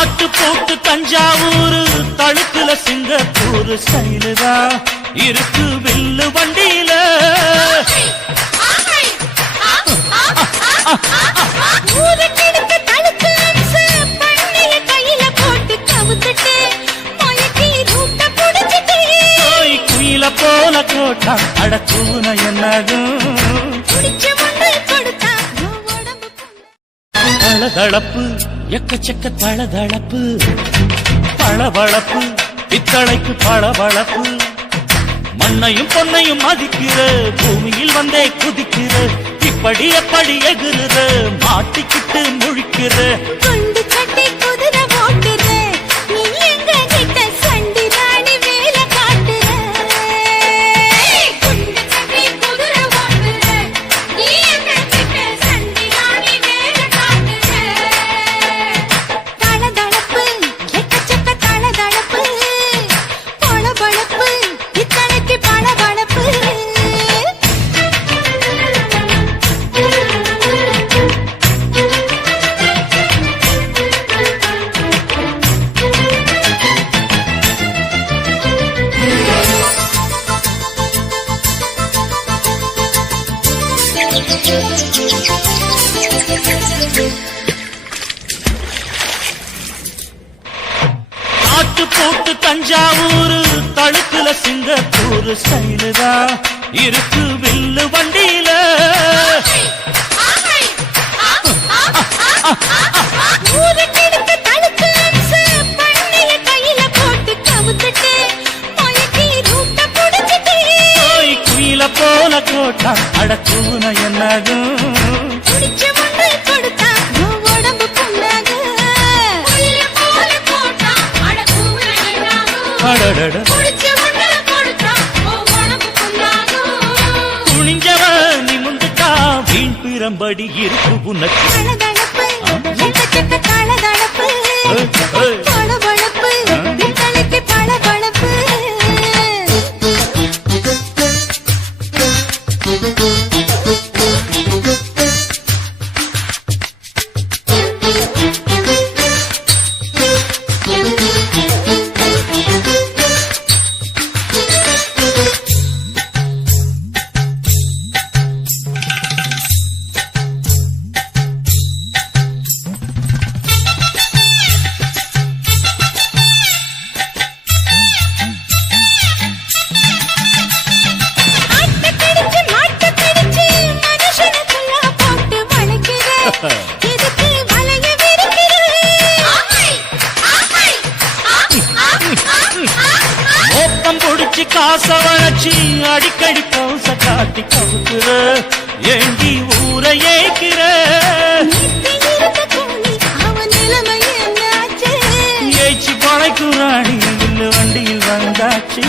ஆட்டு போட்டு தஞ்சாவூர் தழுக்குல சிங்கப்பூர் ஸ்டைலுதா இருக்கு வில்லு வண்டியில குயில போல கோட்டா அடக்கூன என்னாகும் தளதளப்பு எக்கச்சக்க தளதளப்பு பளபளப்பு பித்தளைக்கு பளபளப்பு மண்ணையும் பொன்னையும் மதிக்கிற பூமியில் வந்தே குதிக்கிற இப்படி எப்படி எகுற மாட்டிக்கிட்டு முழிக்கிற குண்டு சட்டை குதிரை ஓட்டுற நீ எங்க கிட்ட சண்டி ராணி வேலை காட்டுற குண்டு சட்டை குதிரை ஓட்டுற நீ எங்க கிட்ட சண்டி ராணி வேலை காட்டுற தளதளப்பு எக்கச்சக்க தளதளப்பு பளபளப்பு இத்தனைக்கு பளபளப்பு ஆட்டு போட்டு தஞ்சாவூர் தழுக்குல சிங்கப்பூர் ஸ்டைலுதா இருக்கு வில்லு வண்டியில குயில போல கோட்டா அடக்கூன என்னாகும் துணிஞ்சவ நிமுந்துட்டா வீண் பிறம்படி இருக்கு உனக்கு மோப்பம் பொடிச்சு காச வளர்ச்சி அடிக்கடி பௌச காட்டி கவுக்குற ஏண்டி ஊரை ஏய்க்கிற ஏய்ச்சி பழைக்கும் ராணி இல்ல வண்டியில் வந்தாச்சு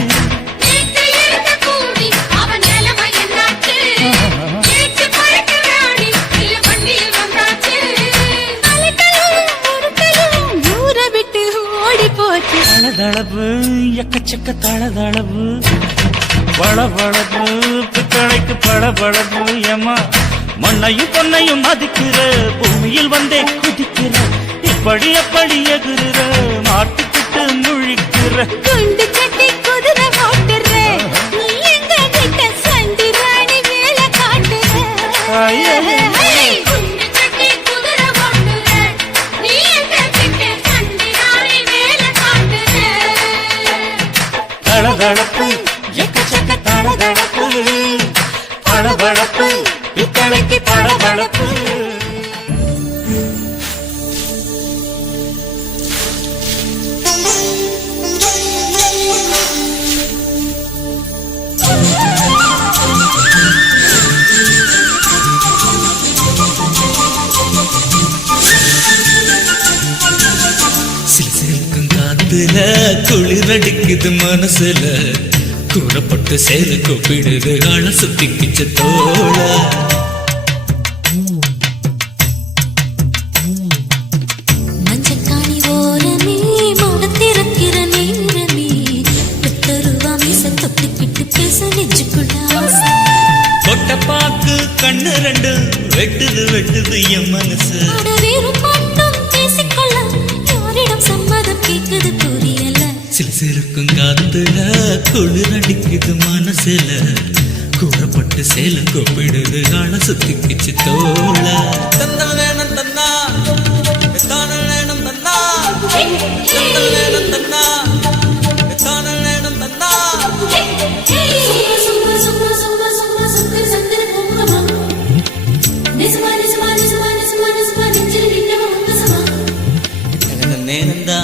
தளதளப்பு எக்கச்சக்க தளதளப்பு பளபளப்பு பித்தளைக்கு பளபளப்பு ஏமா மண்ணையும் பொன்னையும் மதிக்கிற பூமியில் வந்தே குதிக்கிற இப்படி எப்படி எகுற மாட்டிக்கிட்டு முழிக்கிற குண்டு சட்டை குதிரை ஓட்டுற நீ எங்க கிட்ட சண்டி ராணி வேலை காட்டுற தளதளப்பு எக்கச்சக்க தளதளப்பு பளபளப்பு பித்தளைக்கு பளபளப்பு குளிர் அடிக்குது மனசுல கூறப்பட்டு சேல கூப்பிடுது ஆள சுத்திக்கிச்ச தோள மஞ்சக்காணி ஓரமே மௌனத்திறக்கிற நேரமே பெத்தருவா மீச தொட்டுக்கிட்டு பேச நெஞ்சுக்குள்ள கொட்ட பாக்கு கண்ணு ரெண்டு வெட்டுது வெட்டுது என் மனசு வேறு மட்டும் பேசிக்கொள்ள யாரிடம் குளிர் அடிக்குது மனசுல கூறப்பட்டு சேல கூப்பிடுது ஆள சுத்திக்கிச்சு தோள தந்தல் வேணும் தந்தா தானல் வேணும் தந்தா தந்தல் வேணும் தந்தா தானல் வேணும் தந்தா நேரந்தா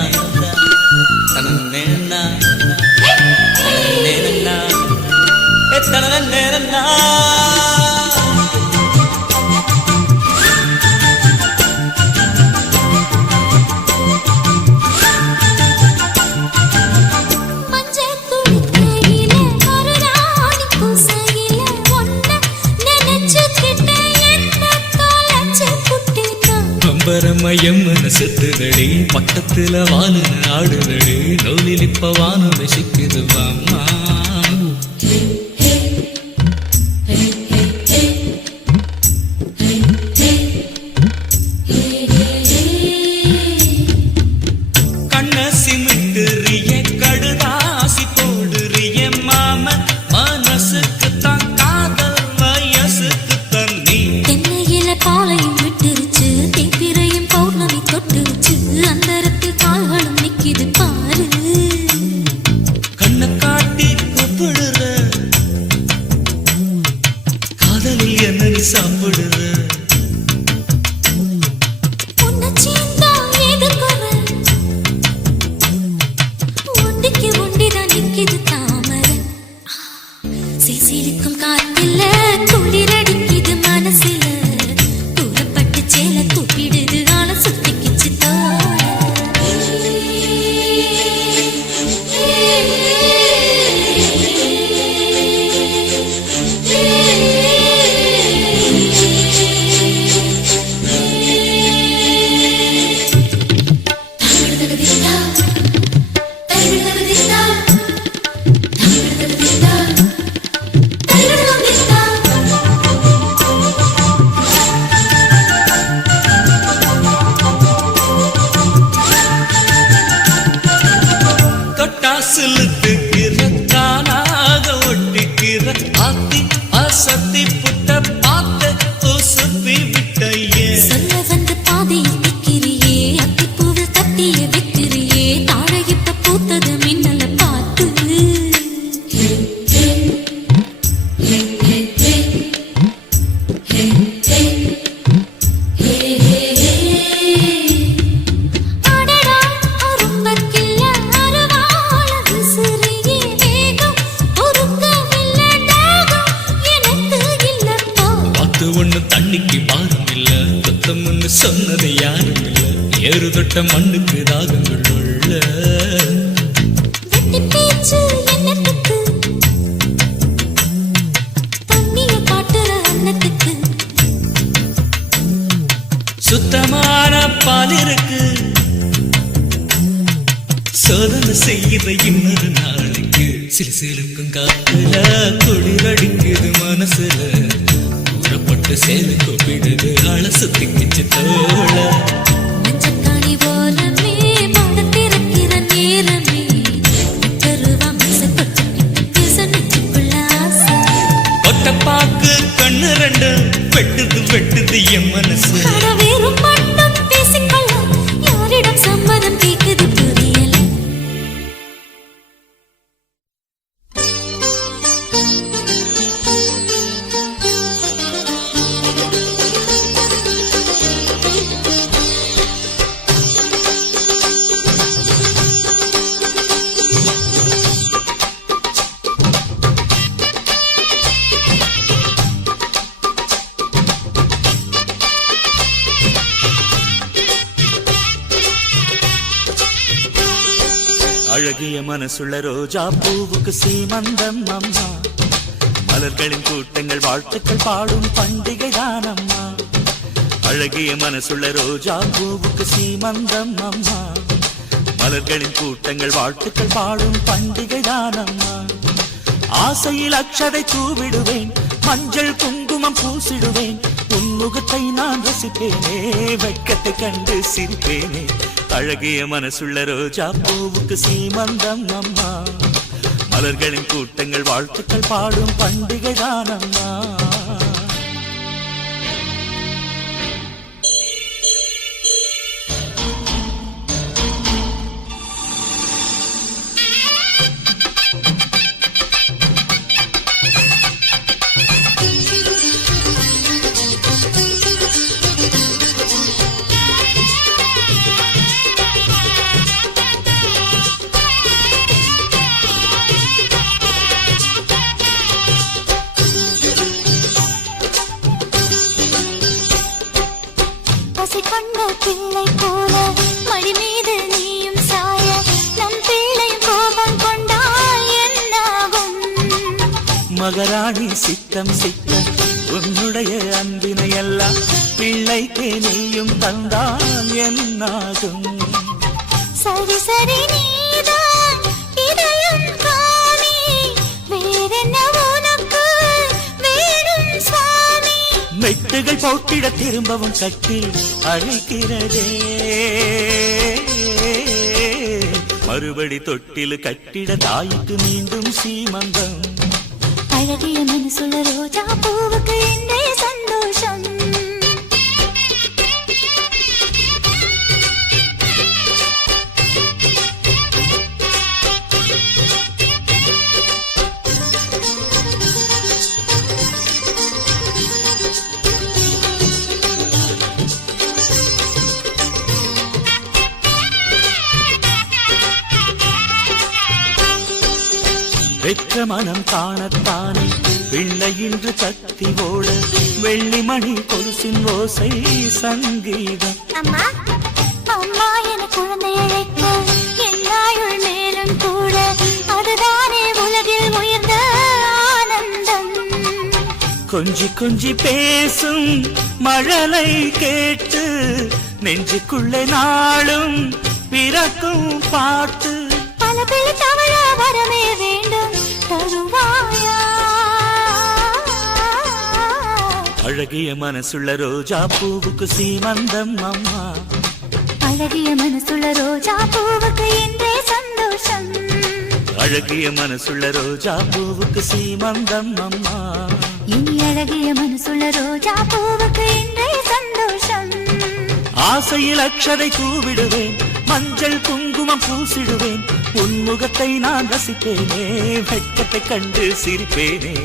நேரந்தா நேரந்தா எத்தனை நேரந்தா பம்பரமயம் மனசுத்துதடி பக்கத்துல வாழுன ஆடுதடி நூலில் இப்ப வானம் ரசிக்குது வாம்மா கண்ண சிமிட்டுறிய கடுதாசி போடுறிய மாம மனசுக்கு தான் காதல் வயசுக்கு தண்ணி தென்னையில பாலையும் விட்டுருச்சு தேப்பிரையும் பௌர்ணமி தொட்டுருச்சு அந்தரத்தில் கால்களும் நிக்கிது பாரு கண்ணை காட்டி கூப்பிடுற காதலில் என்ன நீ சாப்பிடுற உன்னை சேர்ந்தா ஏது குறை ஒண்டிக்கு ஒண்டிதான் நிக்கிது தாமரை சிசிலிக்கும் காத்தில குளிரடிக்குது மனசுல தூரப்பட்டு சேல கூப்பிடுது ஆள சுத்திக்கிச்சு தொட்டாசுலுக்குற கானாக ஒட்டிக்கிற ஆத்தி அசத்தி புட்ட பார்த்த உசுப்பி விட்டையே சொல்ல வந்து பாதையில் நிற்கிறியே அத்திப்பூவில் தட்டிய வைக்கிறியே தாழை இப்ப பூத்தது மின்னல பார்த்து அடடா அரும்பக்கில்ல அருவாள விசிறியே வேகம் பொறுக்கவில்ல தாகம் எனக்கு இல்லப்போ பார்த்து ஒண்ணு தண்ணிக்கு பாரம் இல்ல தொத்தம் ஒண்ணு சொன்னது யாரும் இல்ல ஏறு தொட்ட மண்ணுக்கு தாகங்கள் உள்ள வெட்டி பேச்சு என்னத்துக்கு தண்ணிய காட்டுற அன்னத்துக்கு சுத்தமான பால் இருக்கு சோதனை செய்கிற இன்னொரு நாளைக்கு சிலுக்கும் காத்துல குளிர் அடிக்குது மனசுல கூறப்பட்டு சேல கூப்பிடுது ஆள சுத்திக்கிச்சு தோள மஞ்சக்காணி போலமே மனத்திறக்கிற நேரமே விட்டருவா மீச கொச்சுக்கிட்டு சொன்னிச்சுக்குள்ள ஆசை ஒட்டப்பாக்கு கண்ணு ரெண்டு வெட்டுது என் மனசு வேறும் மட்டும் பேசிக்கொள்ள யாரிடம் சம்மதம் கேட்குது புரியல அழகிய மனசுள்ள ரோஜா பூவுக்கு சீமந்தம் அம்மா மலர்களின் கூட்டங்கள் வாழ்த்துக்கள் பாடும் பண்டிகை தானம்மா அழகிய மனசுள்ள ரோஜா பூவுக்கு சீமந்தம் அம்மா மலர்களின் கூட்டங்கள் வாழ்த்துக்கள் பாடும் பண்டிகை தானம்மா ஆசையில் அக்ஷதை தூவிடுவேன் மஞ்சள் குங்குமம் பூசிடுவேன் உன் முகத்தை நான் ரசிப்பேனே வெட்கத்தை கண்டு சிரிப்பேனே அழகிய மனசுள்ள ரோஜா பூவுக்கு சீமந்தம் அம்மா மலர்களின் கூட்டங்கள் வாழ்த்துக்கள் பாடும் பண்டிகை தானம்மா. பிள்ளை போல மடி மீது நீயும் சாய நம் பிள்ளை கோபம் கொண்டால் என்னாகும்? மகராணி சித்தம் சித்தம் உன்னுடைய அன்பினை எல்லாம் பிள்ளைக்கே நீயும் தந்தால் என்னாகும்? சரி சரி நீதான் இதயம் காமி, வேறென்ன உனக்கு வேணும் சுவாமி? மெட்டுகள் போட்டிட திரும்பவும் கட்டில் அழைக்கிறதே, மறுபடி தொட்டில் கட்டிட தாய்க்கு மீண்டும் சீமந்தம். அழகிய மனசுள்ள ரோஜா பூவுக்கு என்னே சந்தோஷம். பெற்ற மனம் காணத்தானே பிள்ளை இன்று கத்தி ஓட, வெள்ளிமணி கொலுசின் ஓசை சங்கீதம். அம்மா அம்மா என குழந்தை அழைக்க என்னாயுள் மேலும் கூட, அதுதானே உலகில் உயர்ந்த ஆனந்தம். கொஞ்சி கொஞ்சி பேசும் மழலை கேட்டு நெஞ்சுக்குள்ளே நாளும் பிறக்கும் பாட்டு. பல பிள்ளை தவழ வரவே வேண்டும் தருவாயா? அழகிய மனசுள்ள ரோஜா பூவுக்கு சீமந்தம் அம்மா. அழகிய மனசுள்ள ரோஜா பூவுக்கு இன்றே சந்தோஷம். அழகிய மனசுள்ள ரோஜா பூவுக்கு சீமந்தம் அம்மா. இனி அழகிய மனசுள்ள ரோஜா பூவுக்கு இன்றே சந்தோஷம். ஆசையில் அக்ஷதை தூவிடுவேன், மஞ்சள் குங்குமம் பூசிடுவேன், உன்முகத்தை நான் ரசிப்பேனே, வெட்கத்தை கண்டு சிரிப்பேனே.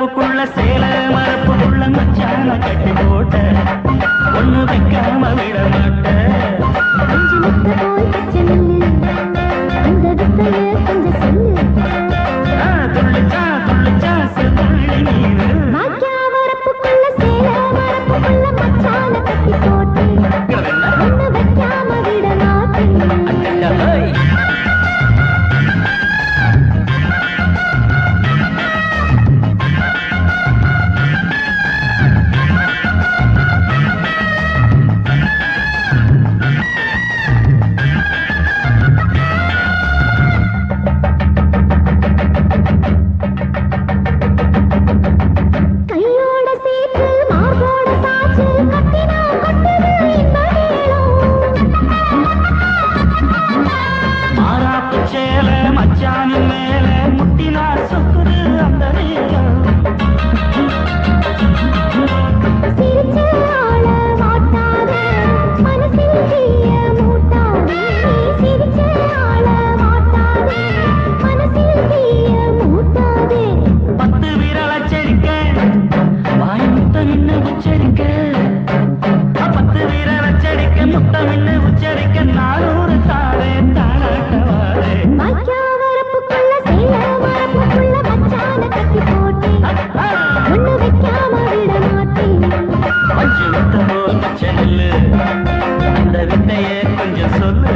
வரப்புக்குள்ள சேல மரப்புக்குள்ள மச்சான கட்டி போட்ட ஒண்ணு வைக்காம விட மாட்ட அஞ்சு முட்டை போல் பச்சை நெல்லு அந்த வித்தைய கொஞ்சம் சொல்லு துள்ளிச்சா செவ்வாழை நீரு வாக்கியா வரப்புக்குள்ள சேல மரப்புக்குள்ள மச்சான கட்டி போட்டு ஒண்ணு வைக்காம விட மாட்டேன் அந்த வித்தைய கொஞ்சம் சொல்லு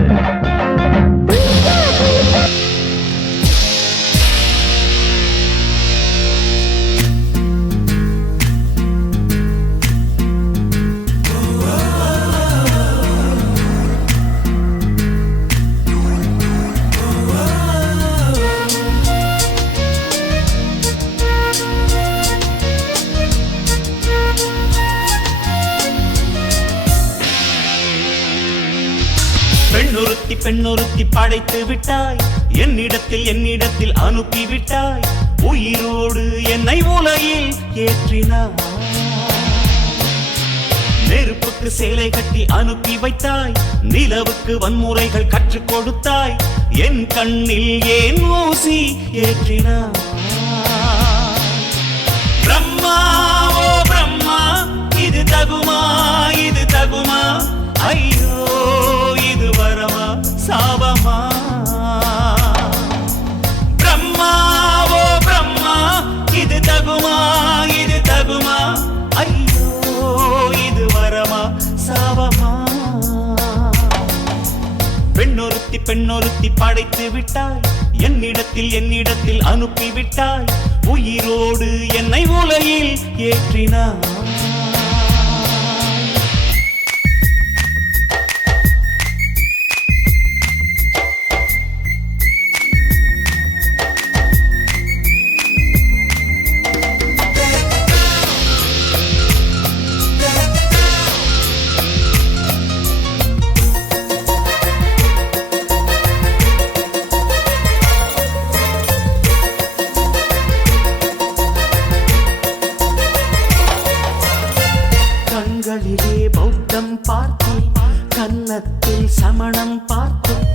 பெண்ணொருத்தி படைத்து விட்டாய் என்னிடத்தில் அனுப்பி விட்டாய் உயிரோடு என்னை உலகில் ஏற்றினாய் நெருப்புக்கு சேலை கட்டி அனுப்பி வைத்தாய் நிலவுக்கு வன்முறைகள் கற்றுக் கொடுத்தாய் என் கண்ணில் ஏன் ஊசி ஏற்றினாய் பிரம்மா ஓ பிரம்மா இது தகுமா ஐயோ இது வரமா சாபமா பிரம்மா ஓ பிரம்மா இது தகுமா ஐயோ இது வரமா சாபமா பெண்ணொருத்தி படைத்து விட்டாய் என்னிடத்தில் அனுப்பி விட்டாய் உயிரோடு என்னை உலகில் ஏற்றினாய் கண்களிலே பௌத்தம் பார்த்தேன் கன்னத்தில் சமணம் பார்த்தேன்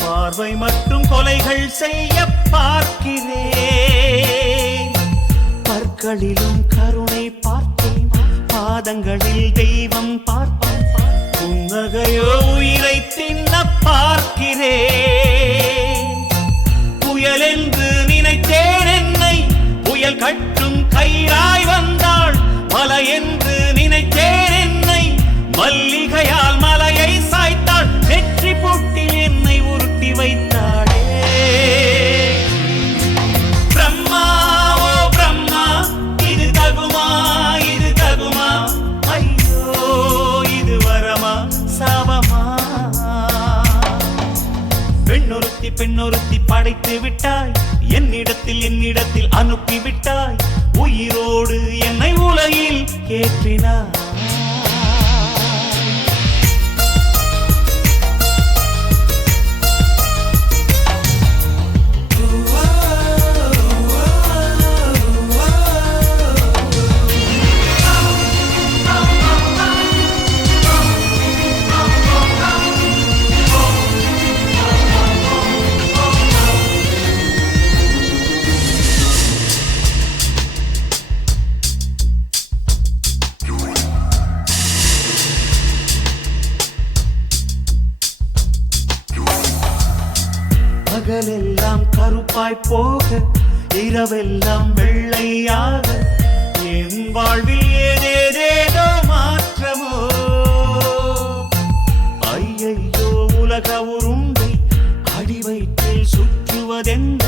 பார்வை மற்றும் கொலைகள் செய்ய பார்க்கிறேன் பற்களிலும் கருணை பார்த்தேன் பாதங்களில் தெய்வம் பார்த்தேன் புன்னகையோ உயிரை தின்ன பார்க்கிறேன் புயல் என்று நினைத்தேன் என்னை புயல் கட்டும் கயிறாய் வந்தாள் மலை என்று நினைத்தேன் என்னை மல்லிகையால் மலையை சாய்த்தாள் வெற்றி போட்டில் என்னை உருட்டி வைத்தாளே பிரம்மா ஓ பிரம்மா இது தகுமா ஐயோ இது வரமா சாபமா பெண்ணொருத்தி படைத்து விட்டாய் என்னிடத்தில் அனுப்பி விட்டாய் உயிரோடு என்னை உலகில் ஏற்றினாய் பகலெல்லாம் கருப்பாய் போக இரவெல்லாம் வெள்ளையாக என் வாழ்வில் ஏதேதேதோ மாற்றமோ ஐயையோ உலக உருண்டை அடி வயிற்றில் சுற்றுவதென்ன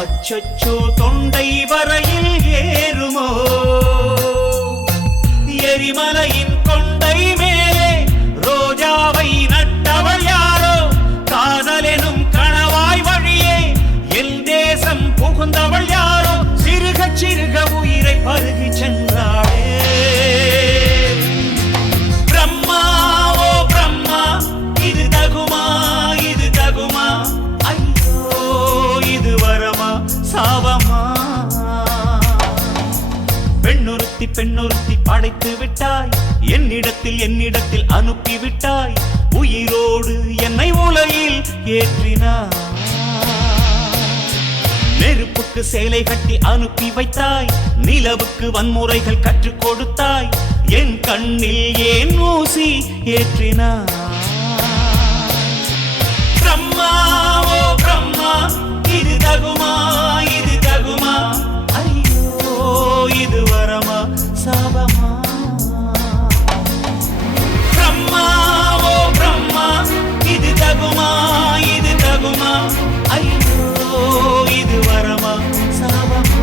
அச்சச்சோ தொண்டை வரையில் ஏறுமோ எரிமலையின் கொண்டை மேலே ரோஜாவை நட்டவள் யாரோ காதலெனும் கணவாய் வழியே என் தேசம் புகுந்தவள் யாரோ சிறுக சிறுக உயிரை பருகி சென்றாளே பிரம்மா ஓ பிரம்மா இது தகுமா இது தகுமா ஐயோ இது வரமா சாவமா பெண்ணொருத்தி படைத்து விட்டாய் என்னிடத்தில் அனுப்பி விட்டாய் உயிரோடு என்னை உலகில் ஏற்றினாய் நெருப்புக்கு சேலை கட்டி அனுப்பி வைத்தாய் நிலவுக்கு வன்முறைகள் கற்றுக் கொடுத்தாய் என் கண்ணில் ஏன் ஊசி ஏற்றினாய் பிரம்மா ஓ பிரம்மா இது தகுமா இது தகுமா ஐயோ இது வரமா சாபமா பிரம்மா ஓ பிரம்மா இது தகுமா இது தகுமா ஐயோ இது வரமா சாபமா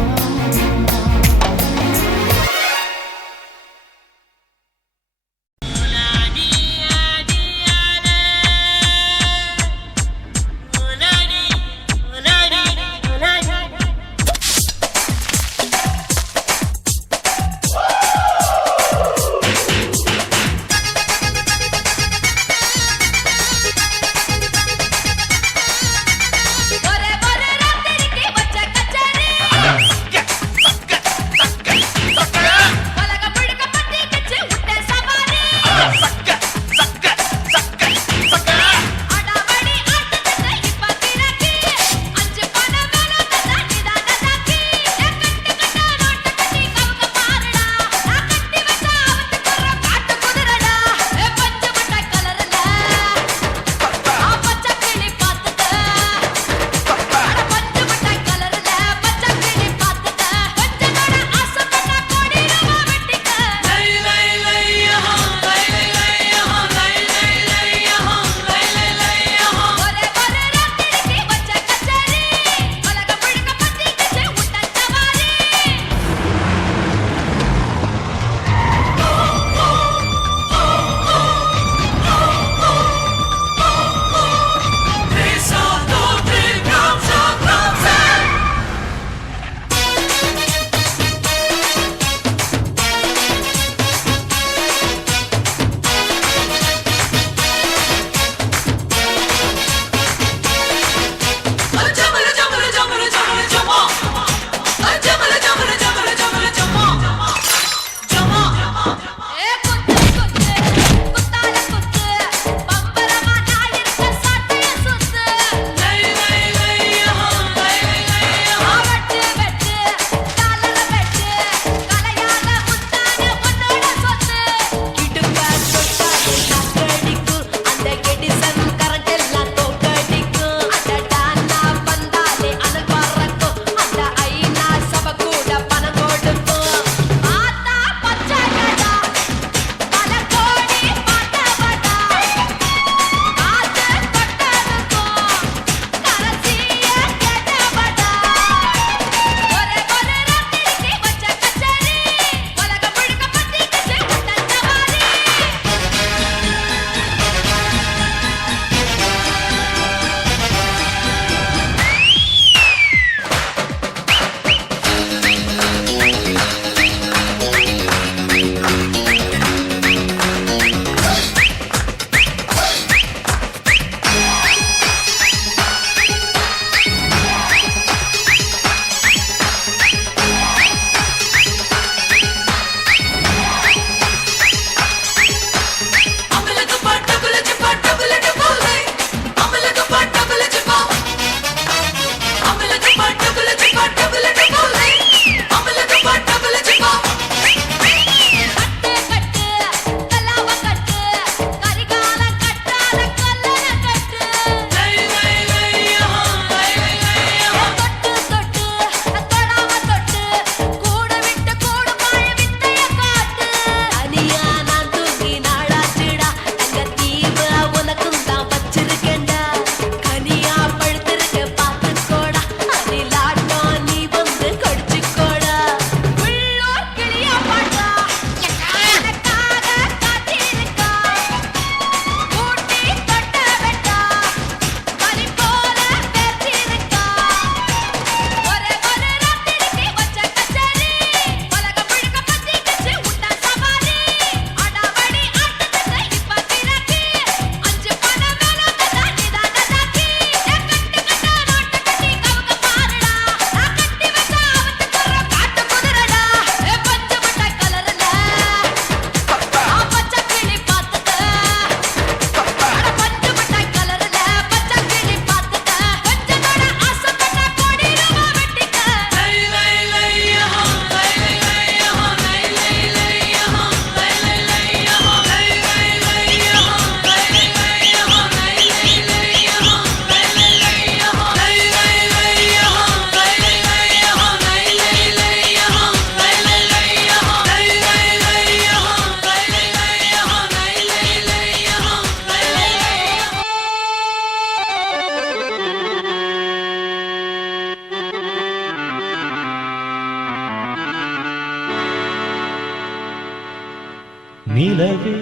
நிலவே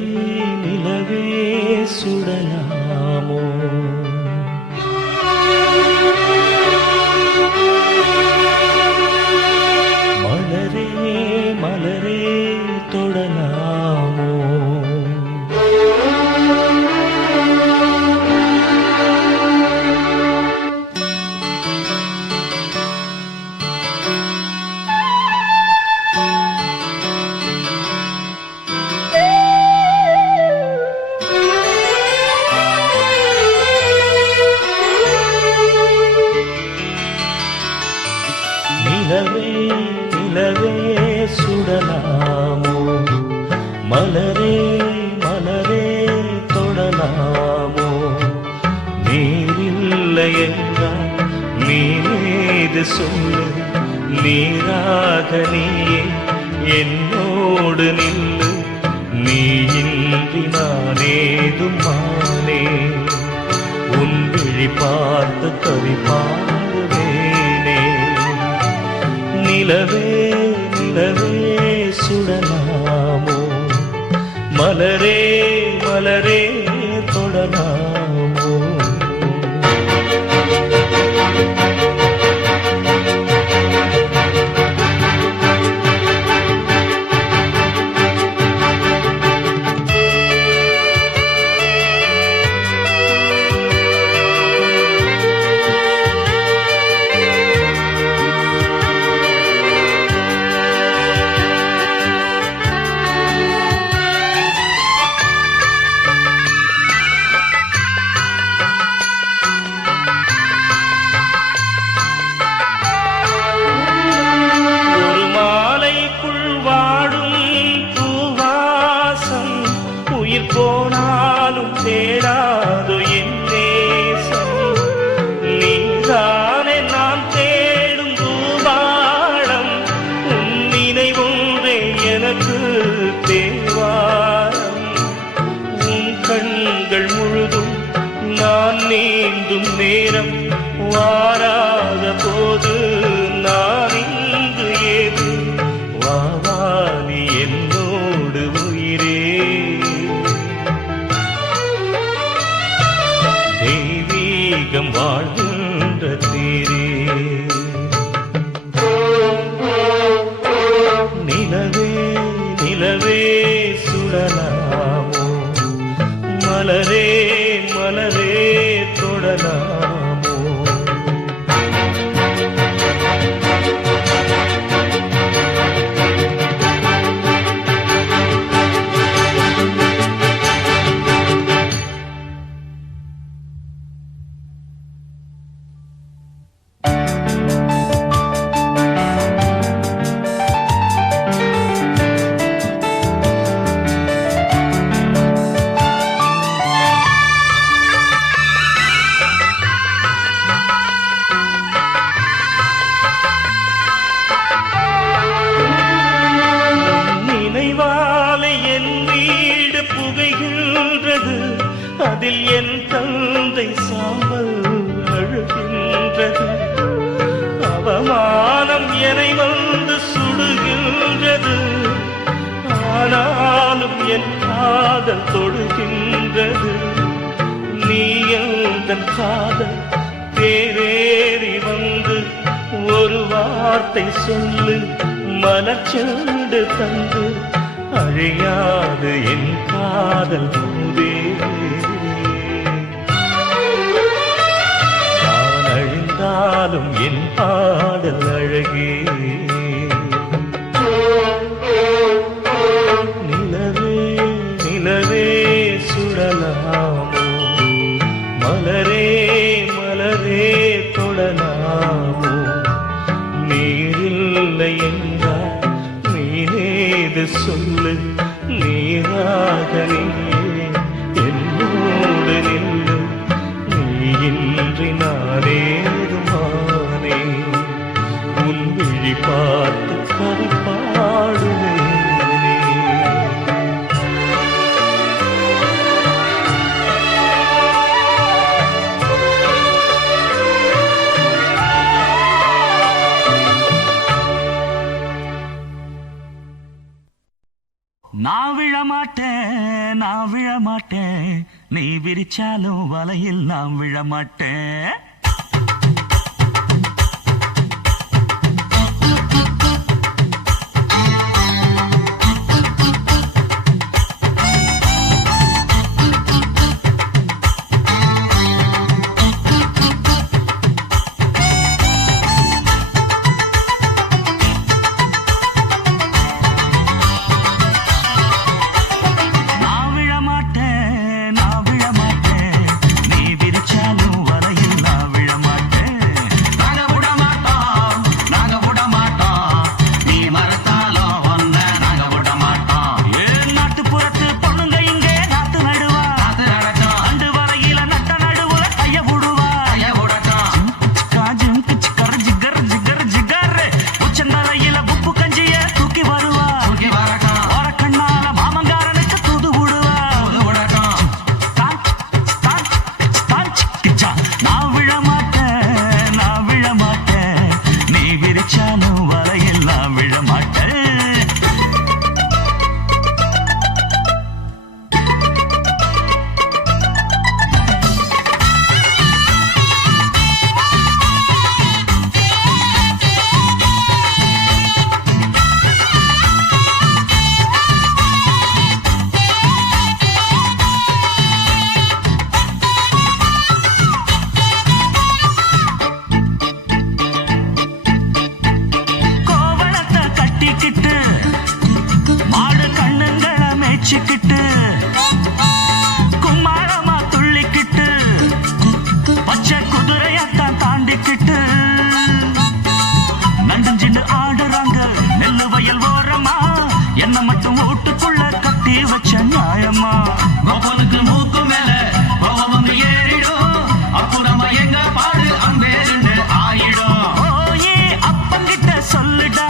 நிலவே சுடலாமோ மலரே மலரே தொடலாமோ நிலவே நிலவே சுடலாமோ மலரே மலரே தொடலாமோ நீரில்லை என்றால் நீரேது சொல்லு நீராக நீயே என்னோடு நில்லு நீயின்றி நானேதும் மானே உன் விழி பார்த்து கவி பாடுவேனே நிலவே நிலவே சுடலாமோ மலரே மலரே தொடலாமோ போனாலும் தேடாதோ என் நேசம் நீதானே நான் தேடும் தூபாளம் உன் நினைவொன்றே எனக்கு தேவாரம் உன் கண்கள் முழுதும் நான் நீந்தும் நேரம் வாராத போது நான் இங்கு ஏது வாவானி என்னோடு உயிரே தெய்வீகம் வாழ்கின்ற தீரே நிலவே நிலவே சுடலாமோ மலரே மலரே தொடலாமோ அதில் என் தந்தை சாம்பல் அழுகின்றது அவமானம் என்னை வந்து சுடுகின்றது ஆனாலும் என் காதல் தொடுகின்றது நீ எந்தன் காதல் தேரேறி வந்து ஒரு வார்த்தை சொல்லு மலர்ச்செண்டு தந்து அழியாது என் காதல் மூதே நான் அழிந்தாலும் என் பாடல் அழகே நிலவே நிலவே சுடலாமோ மலரே மலரே தொடலாமோ நீரில்லை என்றால் நீனேது சொல்லு நீராக நீயே என்னோடு நில்லு நீயின்றி நானேதுமானே உன் விழி பார்த்து கவி பாடுவேனே நான் விழமாட்டேன், நான் விழமாட்டேன், நீ விரிச்சாலும் வலையில் நான் விழமாட்டேன். கும்மாளமா துள்ளிக்கிட்டு பச்சை குதிரையத்தான் தாண்டிக்கிட்டு நண்டஞ்சின்னு ஆடுறாங்க நெல்லு வயல் ஓரமா, என்ன மட்டும் வீட்டுக்குள்ள கட்டி வச்ச நியாயமா. கோபனுக்கு மூக்கு மேல கோபம் வந்து ஏறிடும், அப்புறமா எங்க பாடு அங்கே ரெண்டு ஆயிடும். ஓயே அப்பங்கிட்ட சொல்லுடா,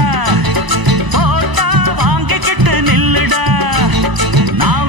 ஓட்டா வாங்கிக்கிட்டு நில்லுடா. நான்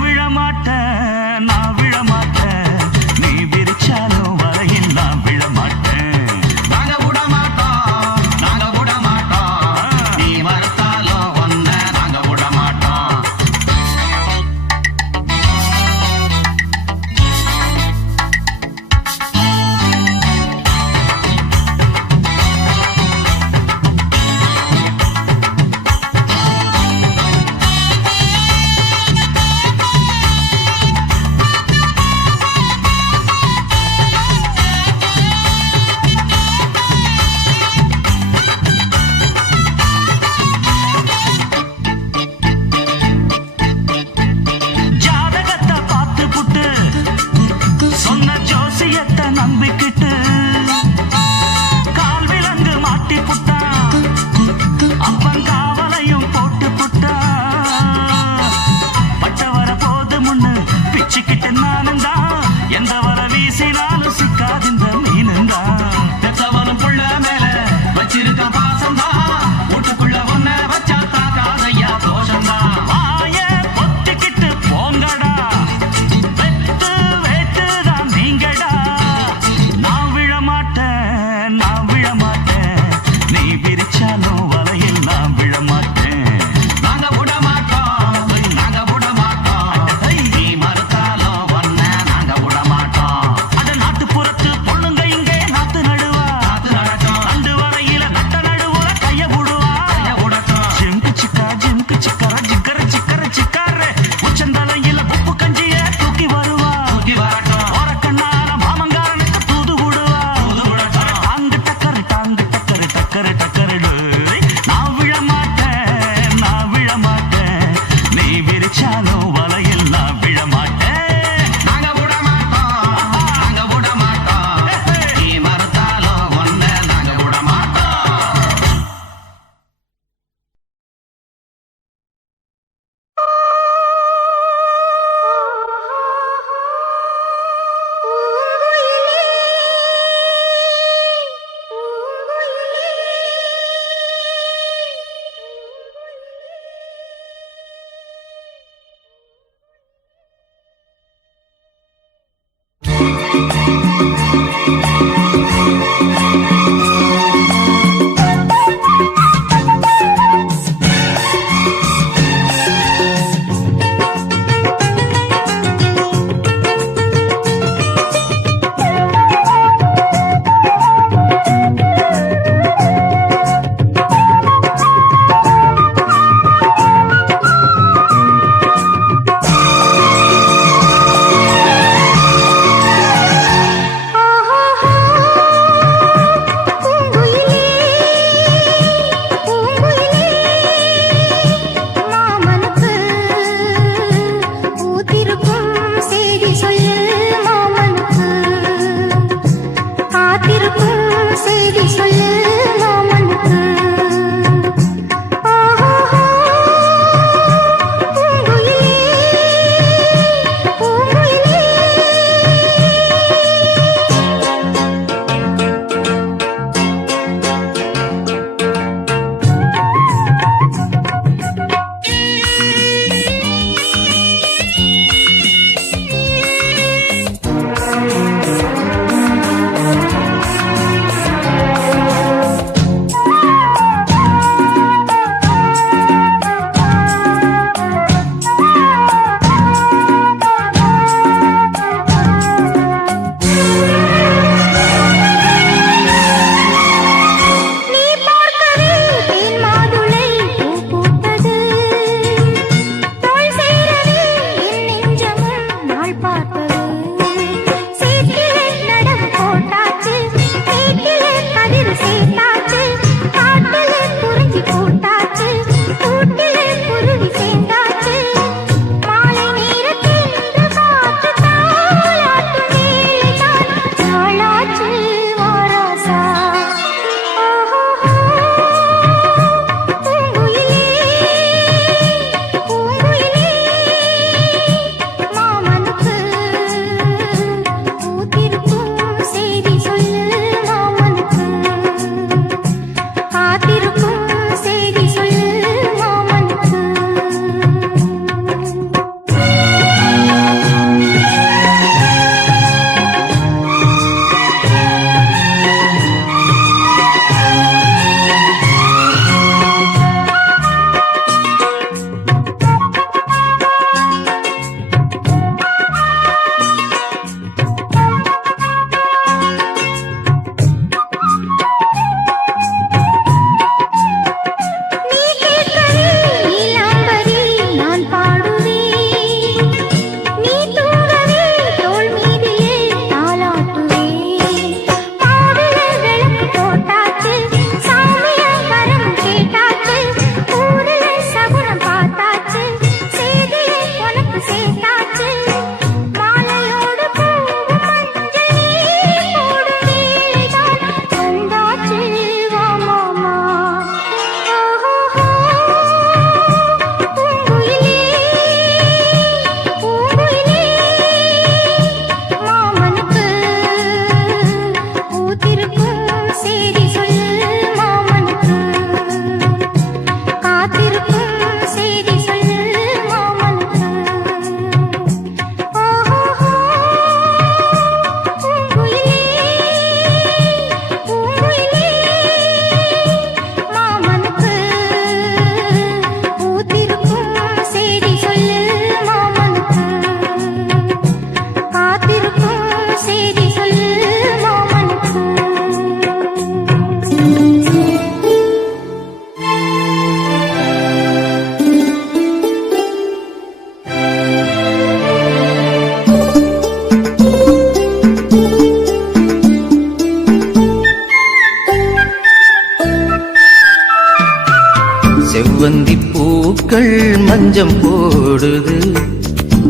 மஞ்சம் போடுது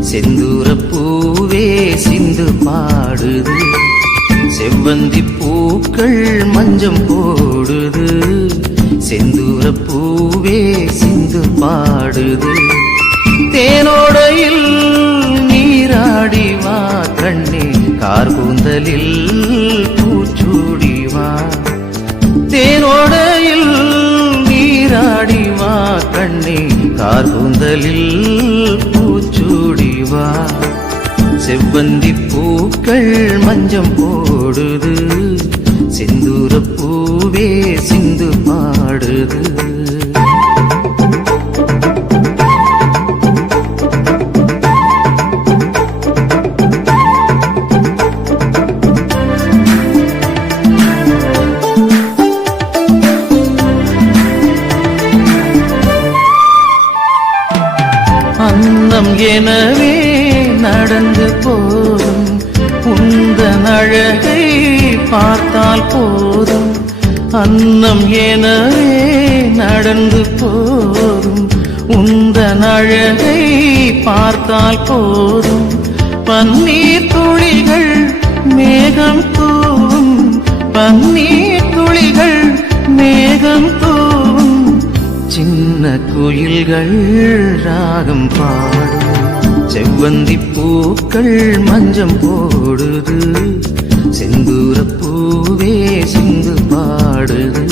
செந்தூரப் பூவே சிந்து பாடுது செவ்வந்தி பூக்கள் மஞ்சம் போடுது செந்தூரப் பூவே சிந்து பாடுது தேனோடையில் நீராடி வா கண்ணே கார்கூந்தலில் பூச்சூடி வா தேனோடையில் நீராடி வா கண்ணே கார்கூந்தலில் பூச்சூடி வா செவ்வந்தி பூக்கள் மஞ்சம் போடுது செந்தூரப் பூவே சிந்து பாடுது அன்னம் எனவே நடந்து போதும் உந்தன் அழகை பார்த்தால் போதும் அன்னம் எனவே நடந்து போதும் உந்தன் அழகை பார்த்தால் போதும் பன்னீர் துளிகள் மேகம் தூவும் பன்னீர் துளிகள் மேகம் தூவும் சின்ன குயில்கள் ராகம் பாடும் செவ்வந்தி பூக்கள் மஞ்சம் போடுது செந்தூரப் பூவே சிந்து பாடுது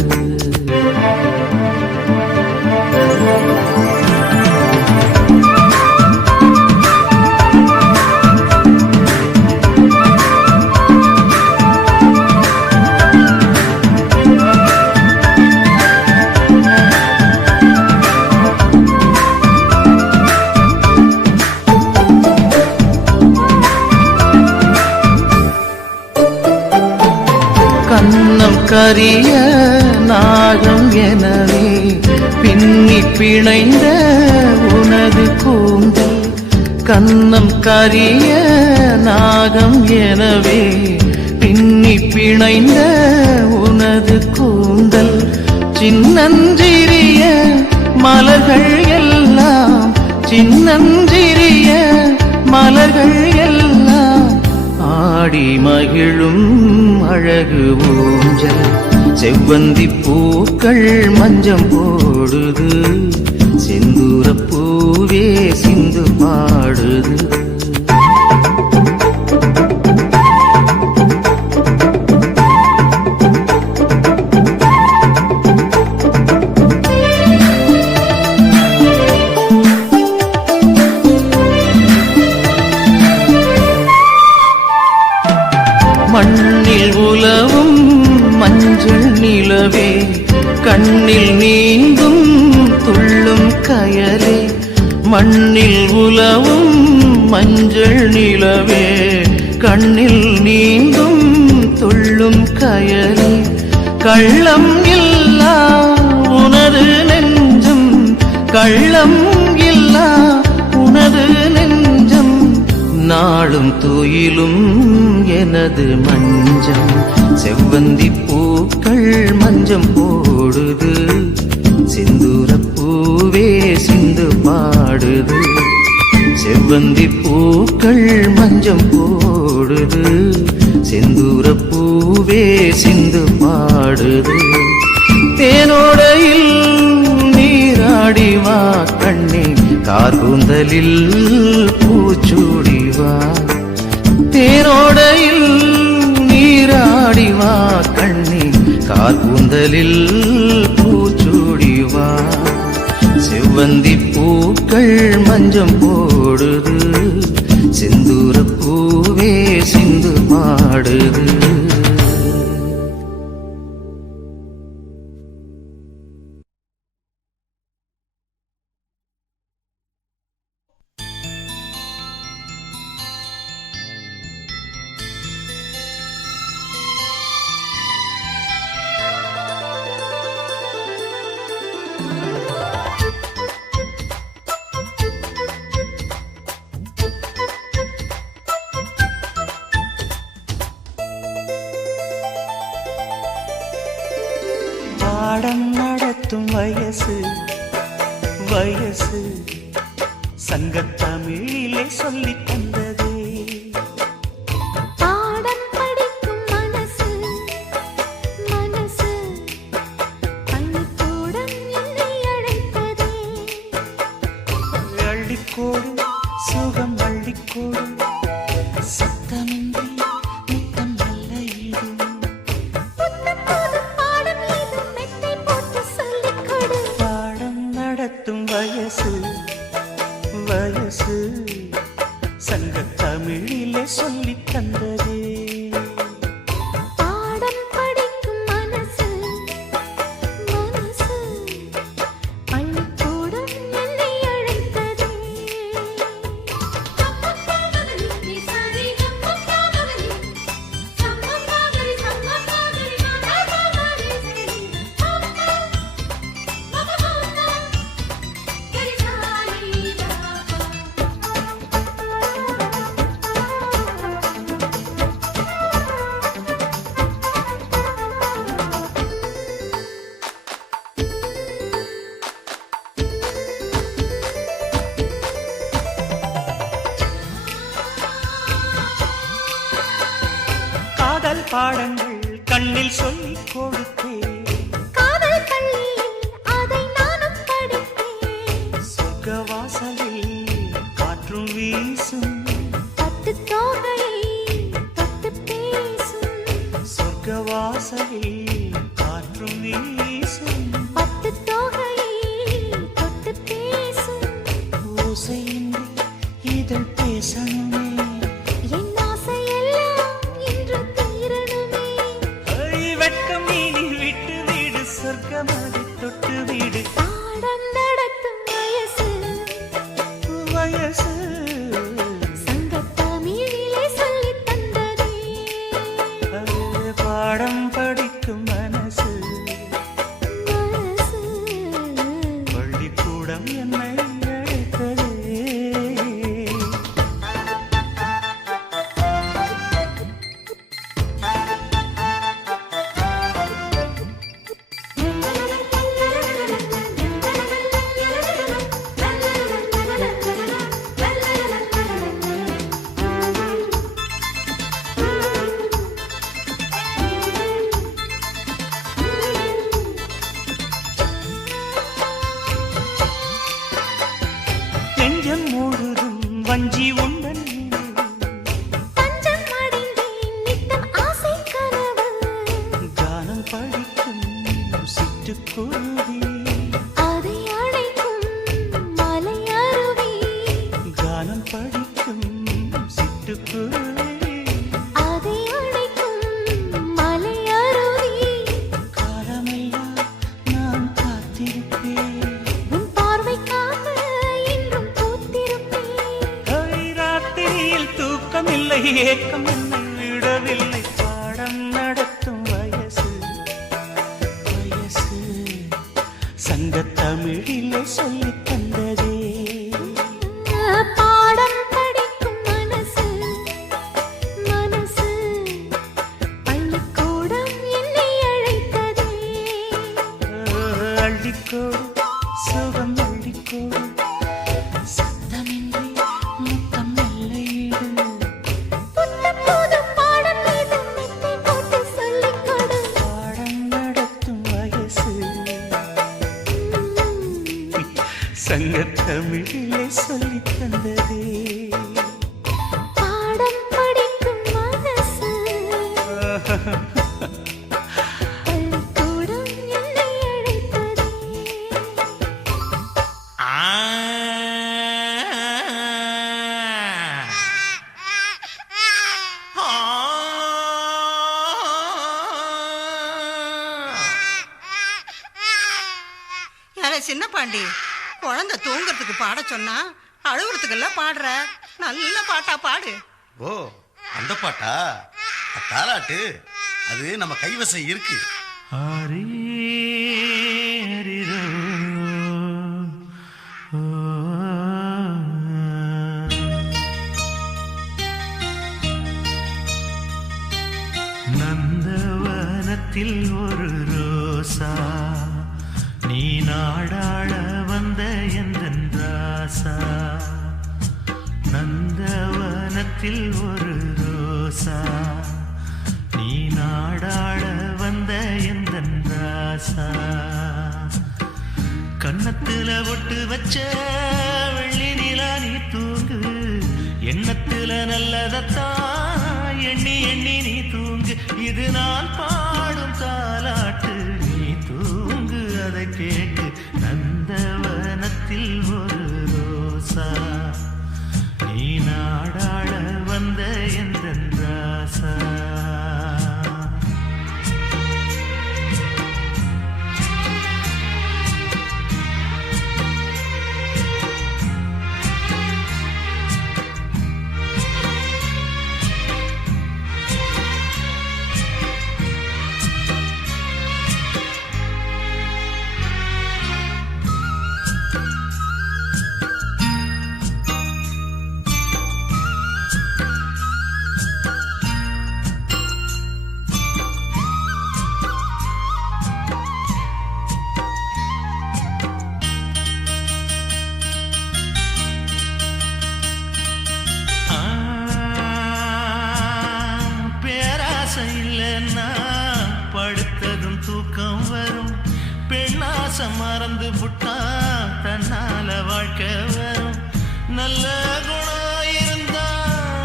கன்னம் கரிய நாகம் எனவே பின்னி பிணைந்த உனது கூந்தல் கன்னம் கரிய நாகம் எனவே பின்னி பிணைந்த உனது கூந்தல் சின்னஞ்சிறிய மலர்கள் எல்லாம் சின்னஞ்சிறிய மலர்கள் எல்லாம் ஆடி மகிழும் அழகு ஊஞ்சல் செவ்வந்தி பூக்கள் மஞ்சம் போடுது செந்தூரப் பூவே சிந்து பாடுது மண்ணில் உலவும் மஞ்சள் நிலவே கண்ணில் நீந்தும் துள்ளும் கயலே மண்ணில் உலவும் மஞ்சள் நிலவே கண்ணில் நீந்தும் துள்ளும் கயலே கள்ளம் இல்லா உனது நெஞ்சம் கள்ளம் இல்லா உனது நெஞ்சம் நாளும் துயிலும் எனது மஞ்சம் செவ்வந்தி பூக்கள் மஞ்சம் போடுது செந்தூரப் பூவே சிந்து பாடுது செவ்வந்தி பூக்கள் மஞ்சம் போடுது செந்தூரப் பூவே சிந்து பாடுது தேனோடையில் நீராடி வா கண்ணே கார்கூந்தலில் பூச்சூடி வா தேனோடையில் நீராடி வா கண்ணே கார்கூந்தலில் பூச்சூடி வா செவ்வந்தி பூக்கள் மஞ்சம் போடுது செந்தூரப் பூவே சிந்து பாடுது பாடம் நடத்தும் வயசு வயசு சங்கத்தமிழிலே சொல்லி தந்ததே பாடம் படிக்கும் மனசு மனசு பள்ளிக்கூடம் என்னை அழைத்ததே அள்ளிக்கோடு சுகம் அள்ளிக்கோடு சத்தமின்றி முத்தம் நல்ல ஈடு புத்தம் புது பாடம் ஏதும் மெத்தை போட்டு சொல்லிக் கொடு பாடம் நடத்தும் வயசு வயசு சங்கத்தமிழிலே சொல்லி தந்ததே பாடம் படிக்கும் மனசு மனசு பள்ளிக்கூடம் என்னை அழைத்ததே காதல் பாடங்கள் கண்ணில் சொல்லிக் கொடுத்தேன் காதல் பள்ளியில் அதை நானும் படித்தேன் சொர்க்க வாசலில் காற்றும் வீசும் பட்டு தோகையை தொட்டு பேசும் சொர்க்க வாசலில் காற்றும் வீசும் பட்டு தோகையை தொட்டு பேசும் ஓசையின்றி இதழ் பேசணுமே என் ஆசையெல்லாம் இன்று தீரணுமே வெட்கம் நீ விட்டு வீடு சொர்க்கமதை தொட்டு வீடு பாடம் நடத்தும் வயசு வயசு சங்கத்தமிழிலே சொல்லித் தந்ததே பாடம் படிக்கும் மனசு மனசு பள்ளிக்கூடம் என்னை அழைத்ததே நெஞ்சம் முழுதும் வஞ்சி உண்டன் தஞ்சம் அடைந்தேன் நித்தம் ஆசை கனவு கானம் படிக்கும் சிட்டுக்குருவி அதை அழைக்கும் மலை அருவி கானம் படிக்கும் சிட்டுக்குருவி அதை அழைக்கும் மலை அருவி காலமெல்லாம் நான் காத்திருப்பேன் உன் பார்வைக்காக இன்றும் பூத்திருப்பேன் ராத்திரியில் தூக்கமில்லை ஏக்கம் என்னை விடவில்லை பாடம் நடத்தும் வயசு வயசு சங்கத்தமிழிலே சொல்லித் தந்ததே பாடம் படிக்கும் மனசு மனசு பள்ளிக்கூடம் என்னை அழைத்ததே அள்ளிக்கோடு சுகம் அள்ளிக்கோடு சத்தமின்றி முத்தம் நல்ல ஈடு புத்தம் புது பாடம் ஏதும் மெத்தை போட்டு சொல்லிக் கொடு பாடம் நடத்தும் வயசு சங்கத்தமிழிலே சொல்லித் தந்ததே பாடம் படிக்கும் மனசு பள்ளிக்கூடம் என்னை அழைத்ததே யாரே சின்ன பாண்டி குழந்தை தூங்குறதுக்கு பாட சொன்னா அழுகுறதுக்கெல்லாம் பாடுற நல்ல பாட்டா பாடு. ஓ அந்த பாட்டா தாலாட்டு அது நம்ம கைவசம் இருக்கு. ஆரே அரிரோ ஓ நந்தவனத்தில் ஒரு ரோசா நீ நாடாள வந்த எந்தன் ராசா நந்தவனத்தில் ஒரு ரோசா நீ நாடாட வந்த எந்தன் ராசா கன்னத்துல ஒட்டு வச்ச வெள்ளி நிலா நீ தூங்கு எண்ணத்துல நல்லதத்தான் எண்ணி எண்ணி நீ தூங்கு இது நான் பாடும் தாலாட்டு நீ தூங்கு அதை கேட்டு நந்தவனத்தில் ஒரு ரோசா நீ நாடாட வந்த எந்தன் ராசா படுத்ததும் தூக்கம் வரும் பெண்ணாசம் மறந்து புட்டா தன்னால வாழ்க்கை வரும் நல்ல குணம் இருந்தா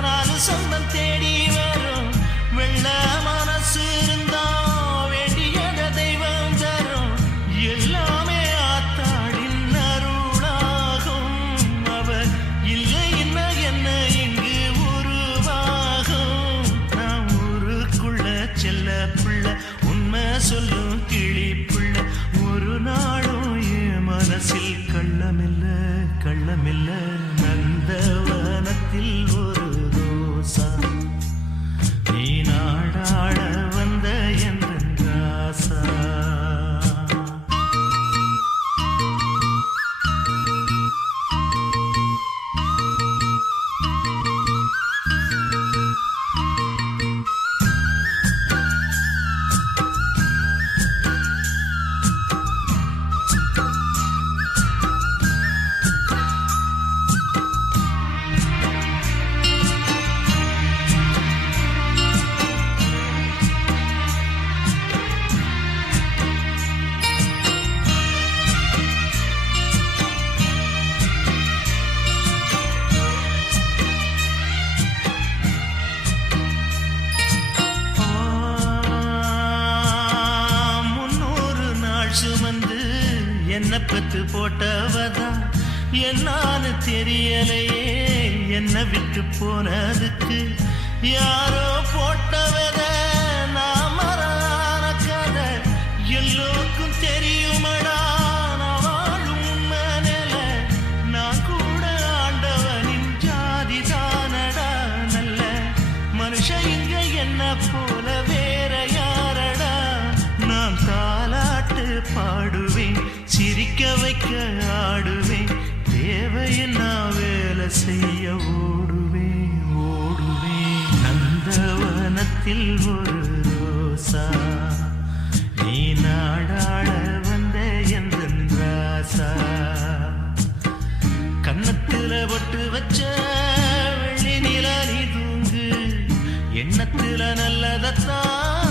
நாலு சொந்தம் தேடி வரும் வெள்ள மனசு இருந்தா வேண்டியத தெய்வம் தரும் எல்லாமே ஆத்தாடின் அருளாகும் அவர் இல்லை என்ன இங்கு உருவாகும் நான் ஊருக்குள்ள செல்ல புள்ள உண்மை சொல்லும் கிளி புள்ள ஒரு நாளும் என் மனசில் கள்ளமில்ல நந்தவனத்தில் ஒரு ரோசா நீ நாடாட வந்த எந்தன் ராசா சுமந்து என்ன பெத்து போட்டவதா என்னான்னு தெரியலையே என்ன விட்டு போனதுக்கு யாரோ போட்டவத நான் மறான கதை எல்லோருக்கும் தெரியுமடா நான் வாழும் உண்மையில நான் கூட ஆண்டவனின் ஜாதி தானடா நல்ல மனுஷன் இங்க என்ன போல வேற யாரடா நான் தாலாட்டு பாடுவேன் சிரிக்க வைக்க ஆடுவேன் தேவையில் நான் வேலை செய்ய ஓடுவேன் நந்தவனத்தில் ஒரு ரோசா நீ நாடாட வந்த எந்தன் ராசா கன்னத்துல ஒட்டு வச்ச வெள்ளி நிலா நீ தூங்கு எண்ணத்துல நல்லதத்தான்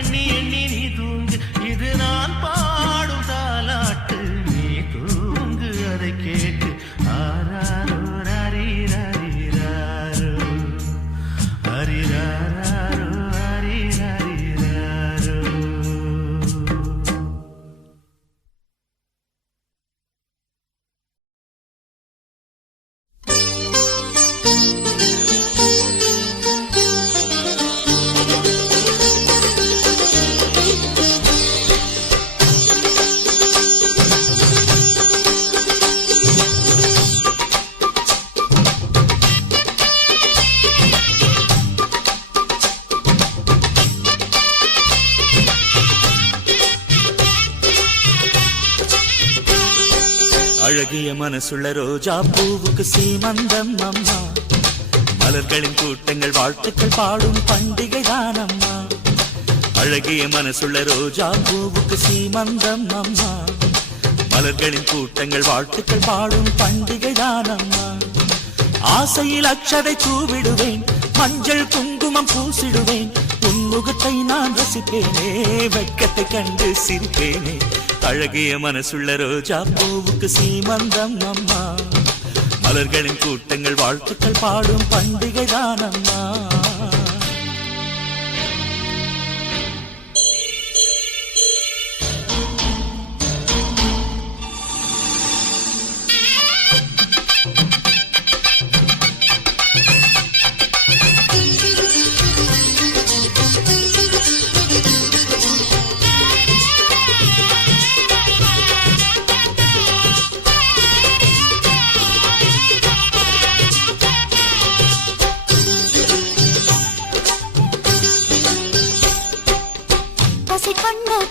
எண்ணி எண்ணி நீ தூங்கு இது நான் பாடும் தாலாட்டு நீ தூங்கு அதை கேட்டு ஆராரோ ஹரிராரோ ஹரிராரோ ஹரிராரோ அழகிய மனசுள்ள ரோஜா பூவுக்கு சீமந்தம் அம்மா மலர்களின் கூட்டங்கள் வாழ்த்துக்கள் பாடும் பண்டிகை தான் அம்மா அழகிய மனசுள்ள ரோஜா பூவுக்கு சீமந்தம் அம்மா மலர்களின் கூட்டங்கள் வாழ்த்துக்கள் பாடும் பண்டிகை தான் அம்மா ஆசையில் அக்ஷதை தூவிடுவேன், மஞ்சள் குங்குமம் பூசிடுவேன், உன் முகத்தை நான் ரசிப்பேனே, வெட்கத்தை கண்டு சிரிப்பேனே. அழகிய மனசுள்ள ரோஜா பூவுக்கு சீமந்தம் அம்மா, மலர்களின் கூட்டங்கள் வாழ்த்துக்கள் பாடும் பண்டிகை தான் அம்மா.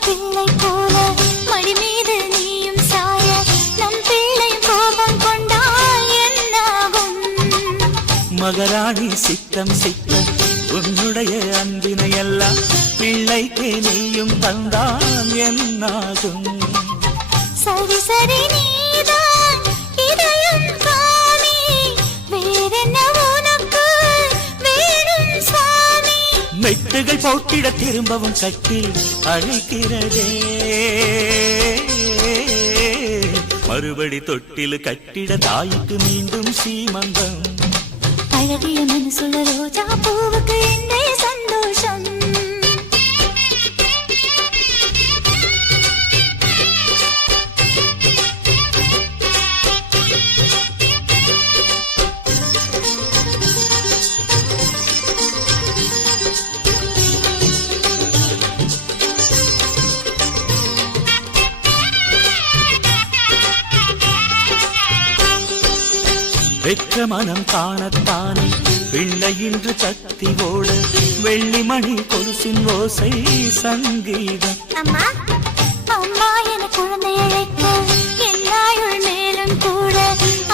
பிள்ளை போல மடி மீது நீயும் சாய, நம் பிள்ளை கோபம் கொண்டால் என்னாகும்? மகராணி சித்தம் சித்தம் உன்னுடைய அன்பினை எல்லாம் பிள்ளைக்கு நீயும் தந்தான் என்னாகும்? சரி சரி நீதான் இதயம் காமி, வேறென்ன உனக்கு வேணும் சுவாமி? மெட்டுகள் போட்டிட திரும்பவும் கட்டில் அழைக்கிறதே, மறுபடி தொட்டில் கட்டிட தாய்க்கு மீண்டும் சீமந்தம். அழகிய மனசுள்ள ரோஜா பூவுக்கு இன்றே சந்தோஷம். வெற்ற மனம் காணத்தானே பிள்ளை இன்று கத்தி ஓட, வெள்ளிமணி கொலுசின் ஓசை சங்கீதம். அம்மா அம்மா என குழந்தை அழைக்க என்னாயுள் மேலும் கூட,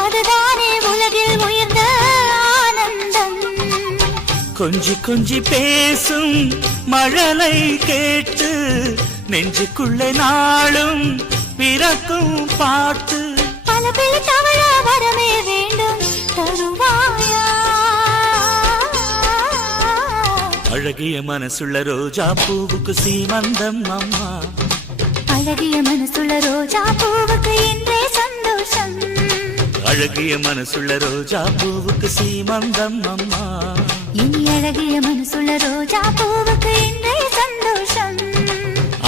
அதுதானே உலகில் உயர்ந்த ஆனந்தம். கொஞ்சி கொஞ்சி பேசும் மழலை கேட்டு நெஞ்சுக்குள்ளே நாளும் பிறக்கும் பாட்டு. பல பிள்ளை தவழ வரமே வேண்டும் தருவாயா? அழகிய மனசுள்ள ரோஜா பூவுக்கு சீமந்தம் அம்மா, அழகிய மனசுள்ள ரோஜா பூவுக்கு இன்றே சந்தோஷம். அழகிய மனசுள்ள ரோஜா பூவுக்கு சீமந்தம் அம்மா. இனி அழகிய மனசுள்ள ரோஜா பூவுக்கு இன்றே சந்தோஷம்.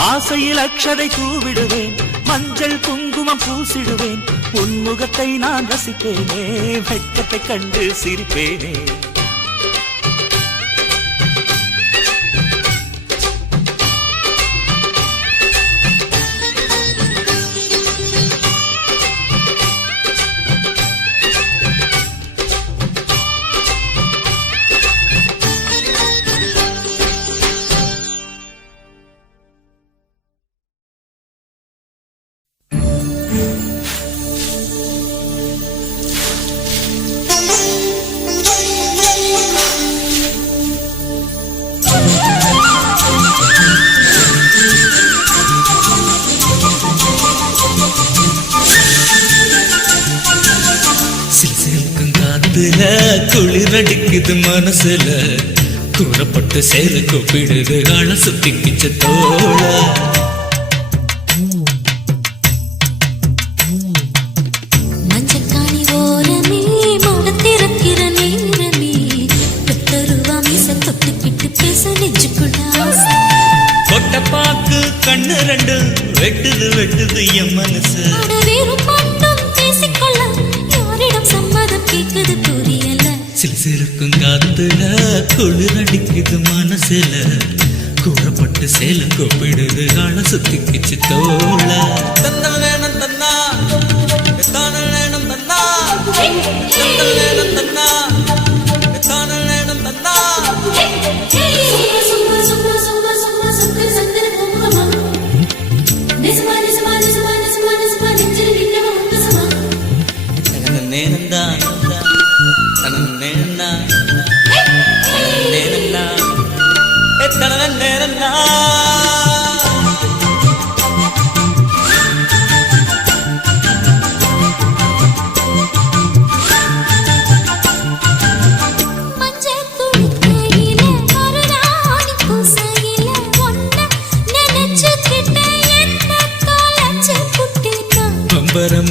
ஆசையில் அக்ஷதை தூவிடுவேன், மஞ்சள் குங்குமம் பூசிடுவேன், உன் முகத்தை நான் ரசிப்பேனே, வெட்கத்தை கண்டு சிரிப்பேனே. குளிரடிக்குது மனசுல, கூறப்பட்டு சேல கூப்பிடுது கால சுத்தி கிச்ச தோள. மஞ்சக்காணி ஓரமே மனத்திறக்கிற நேரமே, பெத்தருவா மீச தொட்டுக்கிட்டு பேச நெஞ்சுக்குள்ள ஆசை. கொட்டப்பாக்கு கண்ணு ரெண்டு வெட்டுது வெட்டுது என் மனசு. வேறும் மட்டும் பேசிக்கொள்ள யாரிடம் சம்மதம் கேட்குது புரியல. சில சிறுக்கும் காத்துல குளிரடிக்குது மனசுல, கூறப்பட்டு சேல கூப்பிடுது கால சுத்தி கிச்சு தோள. தந்தல் வேணும் தந்தா, தானல் வேணும் தந்தா, தந்தல் வேணும் தந்தா, தானல் வேணும் தந்தா. நேனந்தா நேனந்தா நேனந்தா எத்தனை நேரந்தா.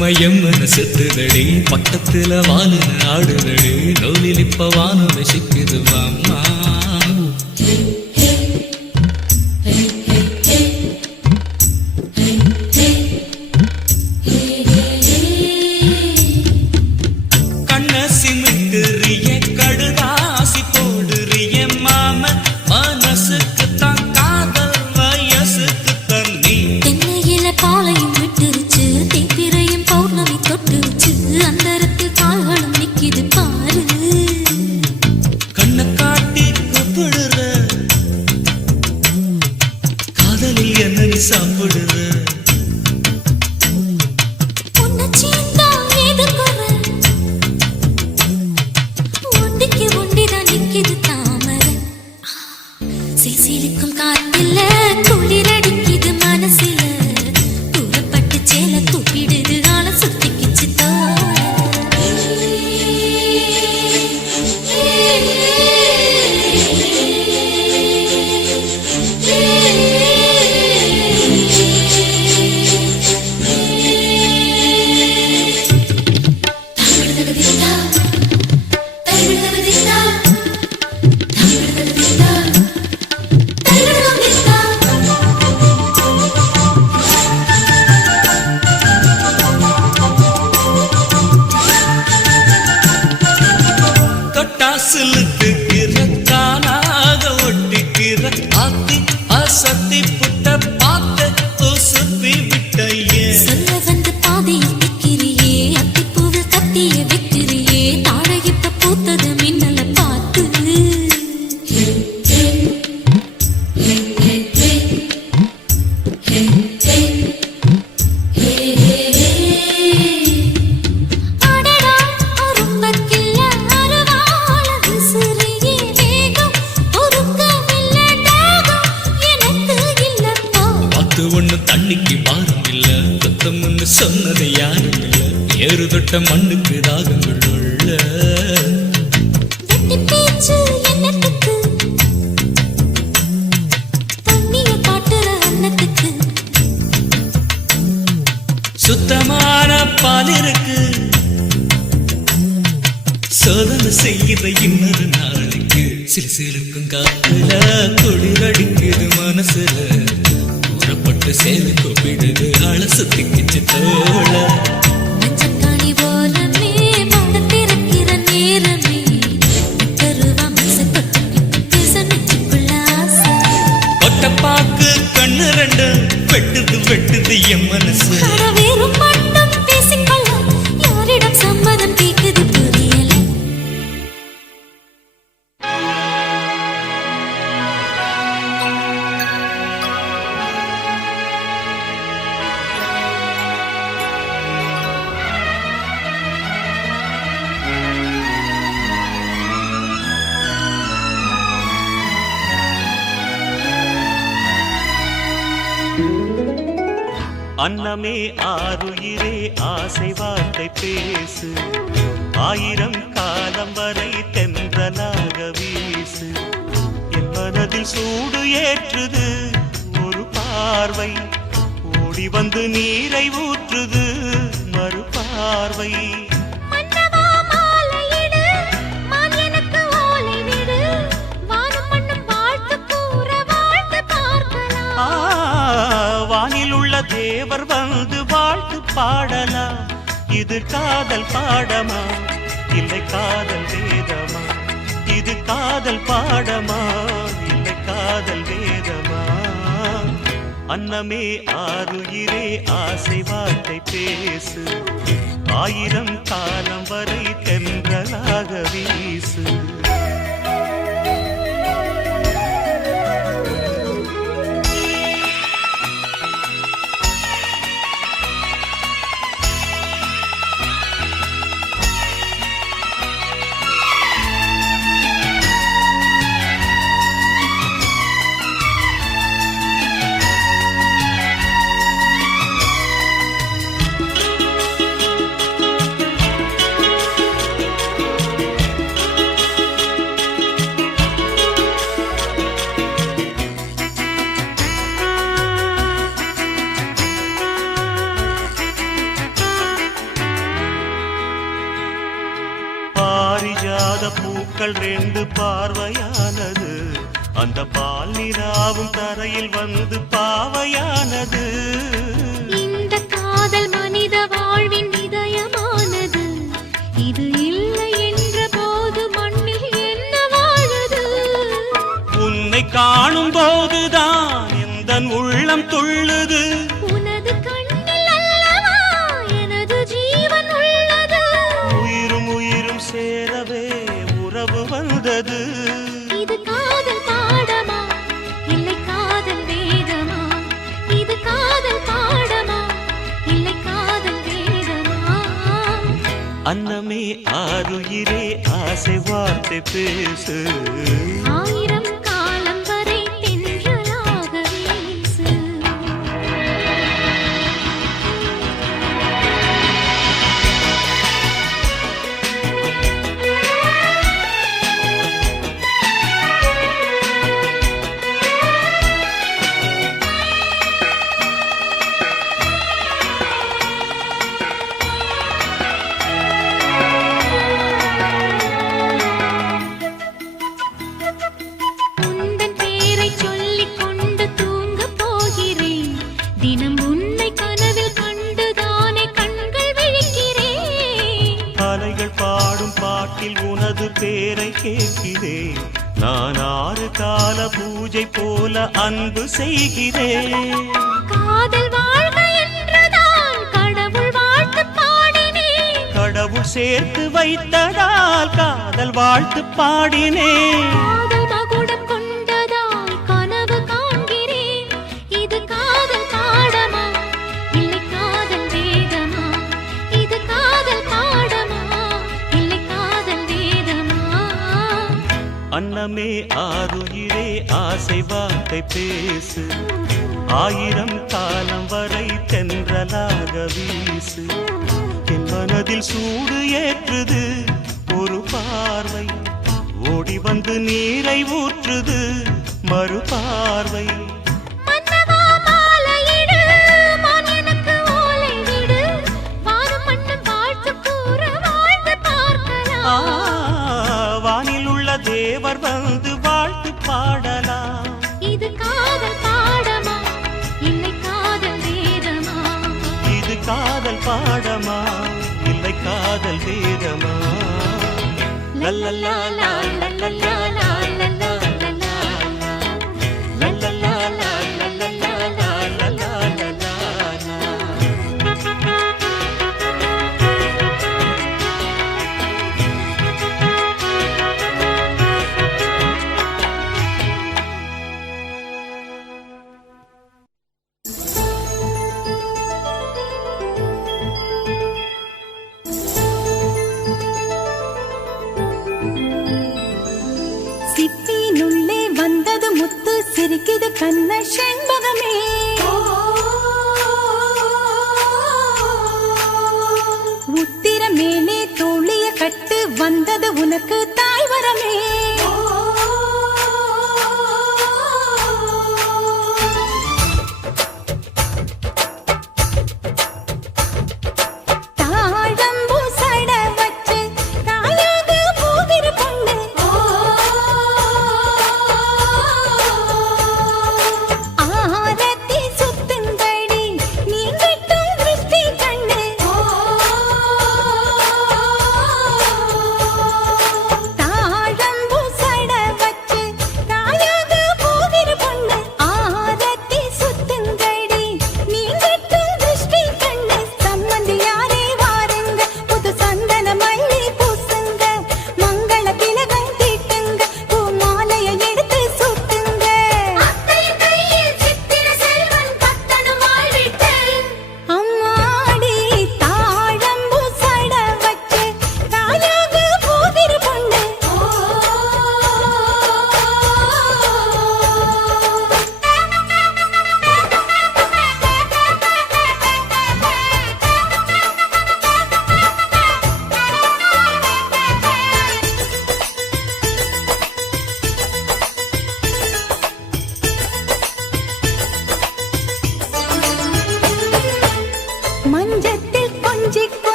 சும்மா எம்மன செத்துதடி பட்டத்துல வானு ஆடுதடி நூலில் இப்ப வானம் சிக்குது வாம்மா மண்ணுக்கு தாகங்கள் உள்ள சுத்தமான பால் இருக்கு சோதனை செய்கிற இன்னொரு நாளைக்கு சிறு சிறுக்கும் காத்துல குளிர் அடிக்குது மனசுல கூறப்பட்டு சேலை கூப்பிடுது ஆள சுத்திக்கிச்சு தோழ பாக்கு கண்ணு ரெண்டு வெட்டுது வெட்டுது என் மனசு யாரிடம் சம்மதம் கேக்குது புரியல அன்னமே ஆருயிரே ஆசை வார்த்தை பேசு ஆயிரம் காலம் வரை தென்றலாக வீசு என் மனதில் சூடு ஏற்றுது ஒரு பார்வை ஓடி வந்து நீரை ஊற்றுது மறு பார்வை வானில் உள்ள தேவர் வந்து வாழ்த்து பாடலாம் இது காதல் பாடமா இல்லை காதல் வேதமா இது காதல் பாடமா இல்லை காதல் வேதமா அன்னமே ஆருயிரே ஆசை வார்த்தை பேசு ஆயிரம் காலம் வரை தென்றலாக வீசு பாரிஜாத பூக்கள் ரெண்டு பார்வையானது, அந்த பால் நிலாவும் தரையில் வந்து பாவையானது. இந்த காதல் மனித வாழ்வின் இதயமானது, இது இல்லை என்ற போது மண்ணில் என்ன வாழுது? உன்னை காணும் போதுதான் எந்தன் உள்ளம் துள்ளுது. உனது கண்ணில் அல்லவா எனது ஜீவன் உள்ளது. உயிரும் உயிரும் சேரவே உறவு வந்தது. இது காதல் பாடமா இல்லை காதல் வேதமா? இது காதல் பாடமா இல்லை காதல் வேதமா? அன்னமே ஆருயிரே ஆசை வார்த்தை பேசு. ஆயிரம் காலம் வரை தென்றலாக வீசு. உந்தன் பேரைச் சொல்லிக் கொண்டு தூங்கப் போகிறேன். தினம் உன்னை கனவில் கண்டுதானே கண்கள் விழிக்கிறேன். அலைகள் பாடும் பாட்டில் உனது பேரை கேட்கிறேன். நான் 6 கால பூஜை போல அன்பு செய்கிறேன். காதல் வாழ்க என்றுதான் கடவுள் வாழ்த்து பாடினேன். கடவுள் சேர்த்து வைத்ததால் காதல் வாழ்த்து பாடினேன். காதல் மகுடம் கொண்டதால் கனவு காண்கிறேன். இது காதல் பாடமா இல்லை காதல் வேதமா? இது காதல் பாடமா இல்லை காதல் வேதமா? அன்னமே ஆருயிரே ஆசை வார்த்தை பேசு. ஆயிரம் காலம் வரை தென்றலாக வீசு. என் மனதில் சூடு ஏற்றுது ஒரு பார்வை, ஓடி வந்து நீரை ஊற்றுது மறு பார்வை. மன்னவா மாலையிடு, மான் எனக்கு ஓலை விடு. வானம் மண்ணும் வாழ்த்து கூற வாழ்ந்து பார்க்கலாம். வானில் உள்ள தேவர் வந்து வாழ்த்து பாடலாம். இது காதல் பாடமா இல்லை காதல் வேதமா? இது காதல் பாடமா இல்லை காதல் வேதமா? லல்லல்லா லா லல்லல்லா லா லல்லா லல்லா. லல்லல்லா லா லல்லல்லா லா லல்லா லல்லா. சிப்பினுள்ளே வந்தது முத்து சிரிக்குது கண்ண செண்பகமே. உத்திர மேலே தோழிய கட்டு வந்தது உனக்கு தாய் வரமே. தாழம்பூ சட வச்சு தாயாக போகிற பொண்ணு. ஆரத்தி சுத்துங்கடி நீ கட்டும் திருஷ்டி கண்ணு.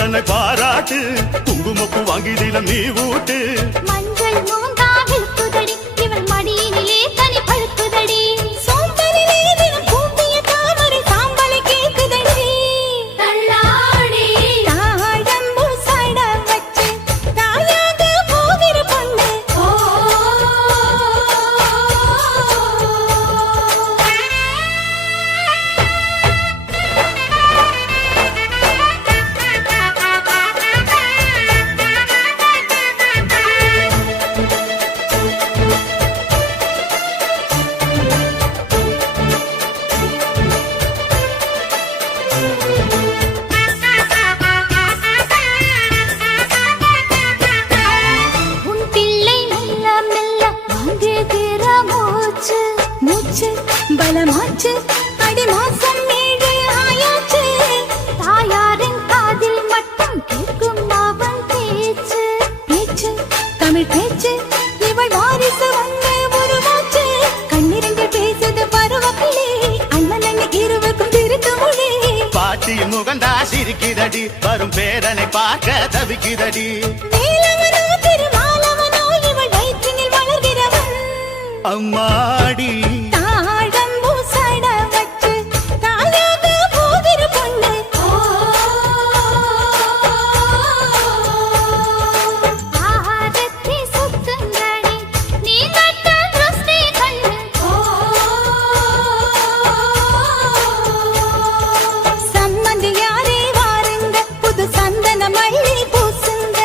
புருஷனை பாராட்டு குங்குமப்பு வாங்கி தினம் நீ ஊட்டு மஞ்சள் மோந்தால் இழுக்குதடி இவள் மடியினிலே தனி பழுக்குதடி சோம்பரிலே தினம் கூட்டிய தாமரை சாம்பலை கேக்குதடி தள்ளாடி தாழம்பு சட வச்சு தாயாக போகிற பொண்ணு உன் பிள்ளை மெல்ல மெல்ல வாங்குகிற மூச்சு மூச்சு பலமாச்சு அடி மாசம் 7 ஆயாச்சு தாயாரின் காதில் மட்டும் கேட்கும் அவன் பேச்சு பேச்சு தமிழ் பேச்சு இவள் வாரிசு வந்து உருவாச்சு கண்ணிரண்டு பேசுது பருவக்கிளி அண்ணன் அண்ணன் இருவருக்கும் திருத்து மொழி பாட்டியின் முகந்தா சிரிக்குதடி வரும் பேரனை பார்க்க தவிக்குதடி வேலவனோ திருமாலவனோ இவள் வயிற்றினில் வளர்கிறவன் அம்மாடி தாழம்பூ சட வச்சு தாயாக போகிற பொண்ணு ஆரத்தி சுத்துங்கடி நீ கட்ட திருஷ்டி கண்ணு சம்மந்தி யாரே வாருங்க புது சந்தன மல்லி பூசுங்க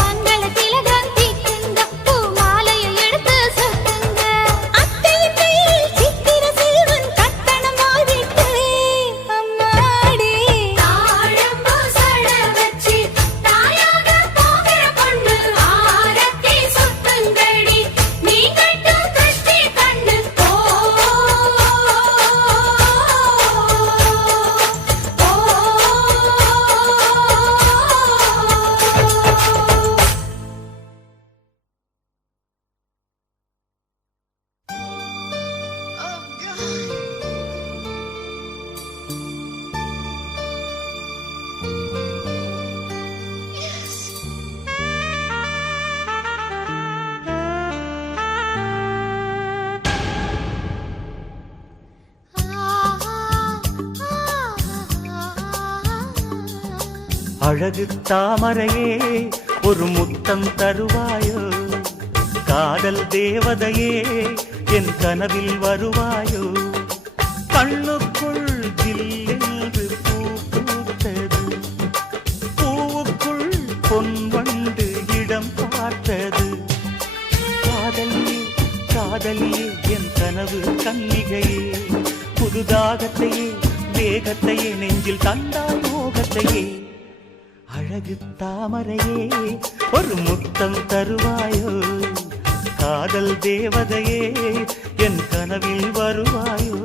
மங்கள திலகம் தீட்டுங்க பூ மாலையை எடுத்து சுத்துங்க அத்தையின் கையில் சித்திர சிறுவன் கட்டணம் மாறிட்டு அம்மாடி தாழம்பூ சட வச்சு தாயாக போகிற பொண்ணு ஆரத்தி சுத்துங்கடி நீ கட்டும் திருஷ்டி கண்ணு அழகு தாமரையே ஒரு முத்தம் தருவாயோ காதல் தேவதையே என் கனவில் வருவாயோ கண்ணுக்குள் ஜில்லென்று பூ பூத்தது பூவுக்குள் பொன்வண்டு இடம் பார்த்தது காதலியே காதலியே என் கனவு கன்னிகையே புதுதாகத்தையே வேகத்தையே நெஞ்சில் தந்தாய் மோகத்தையே அழகு தாமரையே ஒரு முத்தம் தருவாயோ காதல் தேவதையே என் கனவில் வருவாயோ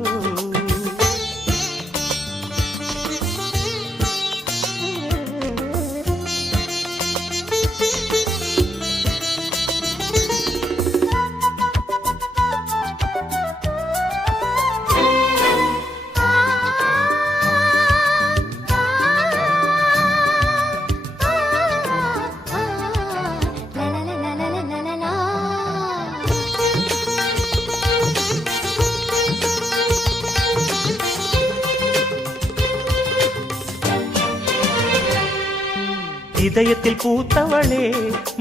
இதயத்தில் பூத்தவளே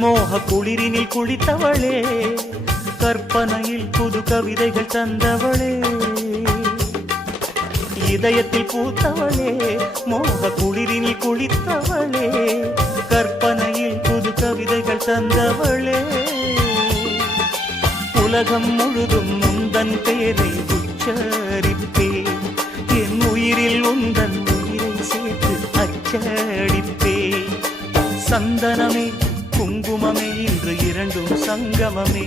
மோக குளிரினில் குளித்தவளே கற்பனையில் புது கவிதைகள் தந்தவளே இதயத்தில் பூத்தவளே மோக குளிரினில் குளித்தவளே கற்பனையில் புது கவிதைகள் தந்தவளே உலகம் முழுதும் உந்தன் பேரை உச்சரிப்பேன் என் உயிரில் உந்தன் உயிரை சேர்த்து அச்சடிப்பேன் சந்தனமே குங்குமமே இன்று இரண்டும் சங்கமமே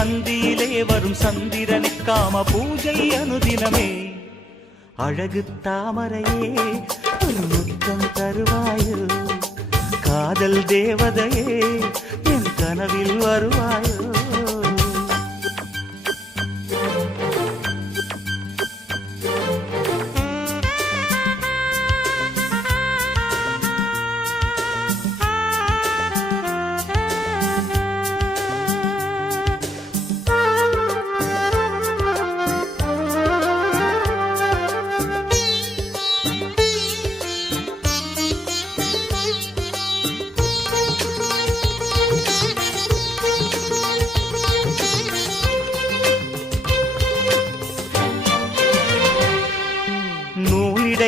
அந்தியிலே வரும் சந்திரனை காம பூஜை அனுதினமே அழகு தாமரையே ஒரு முத்தம் தருவாயோ காதல் தேவதையே என் கனவில் வருவாயோ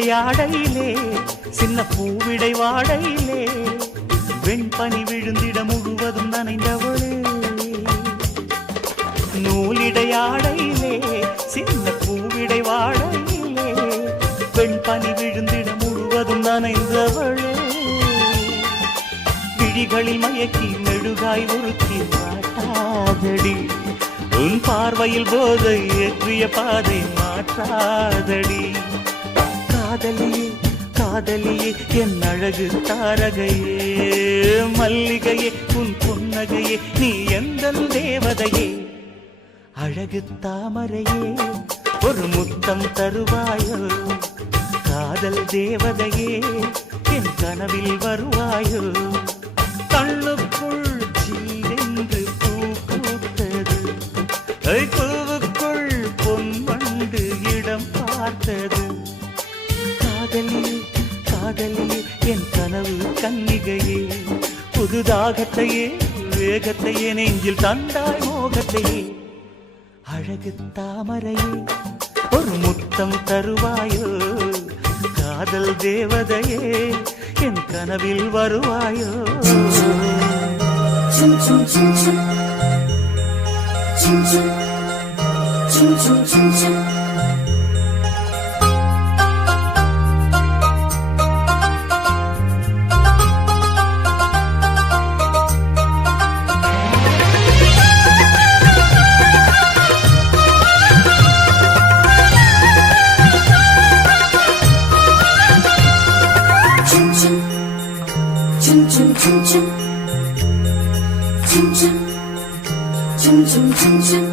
நூலிடையாடையிலே சின்ன பூவிடை வாடையிலே வெண்பனி விழுந்திட முழுவதும் நனைந்தவளே நூலிடையாடையிலே சின்ன பூவிடை வாடையிலே வெண்பனி விழுந்திட முழுவதும் நனைந்தவளே விழிகளில் மயக்கி மெழுகாய் உருக்கி மாட்டாதடி உன் பார்வையில் போதை ஏற்றிய பாதை மாற்றாதடி காதலியே காதலியே என் அழகு தாரகையே மல்லிகையே உன் புன்னகையே நீ எந்த தேவதையே அழகு தாமரையே ஒரு முத்தம் தருவாயோ காதல் தேவதையே என் கனவில் வருவாயோ கண்ணுக்குள் ஜீவென்று பூ பூத்தது பூவுக்குள் பொன்வண்டு இடம் பார்த்தது காதலியே காதலியே என் கனவு கன்னிகையே புதுதாகத்தையே வேகத்தையே நெஞ்சில் தந்தாய் மோகத்தையே அழகு தாமரையே ஒரு முத்தம் தருவாயோ காதல் தேவதையே என் கனவில் வருவாயோ chum chum chum chum chum chum chum chum chum chum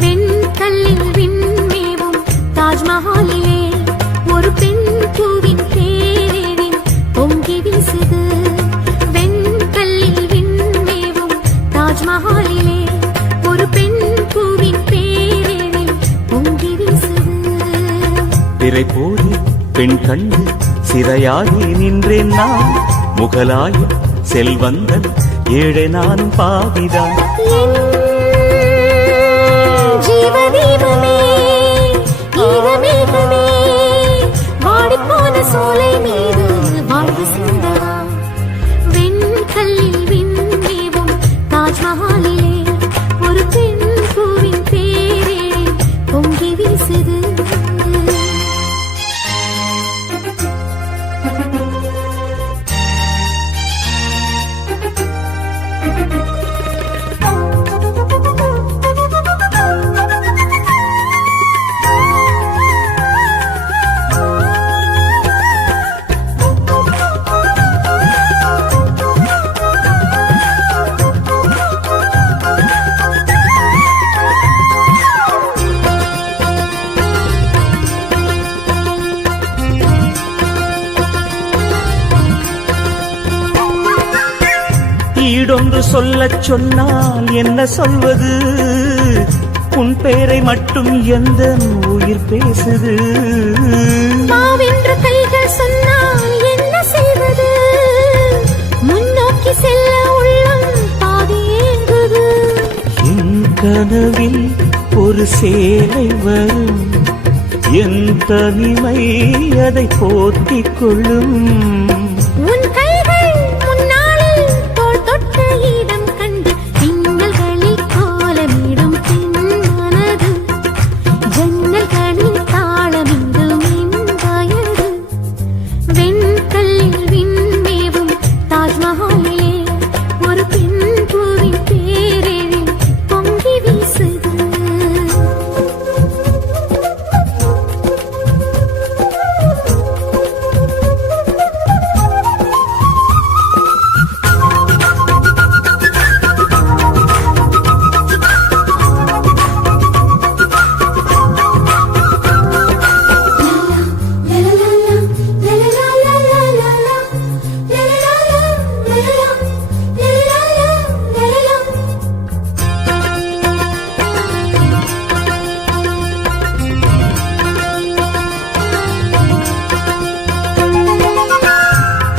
வெண்கல்லில் விண்மேவும் தாஜ்மஹாலிலே ஒரு பெண் பூவின் தேரில் பொங்கி வீசுது வெண்கல்லில் விண்மேவும் தாஜ்மஹாலிலே ஒரு பெண் பூவின் தேரில் பொங்கி வீசுது திரை போரி பெண் கண்டு சிறையாகி நின்றேன் நான் முகலாய செல்வந்தன் ஏழை நானும் பாவிதான் ஜீவதீபமே ஈரமேகமே வாடிப்போன சோலை மீது வாழ்வு சிந்தவா வெண்கல்லில் விண்மேவும் தாஜ்மஹாலிலே ஒரு பெண் பூவின் பேரில் பொங்கி வீசுது ஈடொன்று சொல்லச் சொன்னால் என்ன சொல்வது உன் பேரை மட்டும் எந்த உயிர் பேசுது மாவென்று கைகள் சொன்னால் என்ன செய்வது முன்னோக்கி செல்ல உள்ளம் பாதி ஏங்குது என் கனவில் ஒரு சேலை வரும் என் தனிமை அதை போத்திக் கொள்ளும் உன் கைகள் முன்னாளில் தோள் தொட்ட இடம் கண்டு மின்னல்களில் கோலமிடும் பெண் மனது ஜன்னல்களில் தாளமிடும் என் வயது வெண்கல்லில் விண்மேவும் தாஜ்மஹாலிலே ஒரு பெண் பூவின் பேரில் பொங்கி வீசுது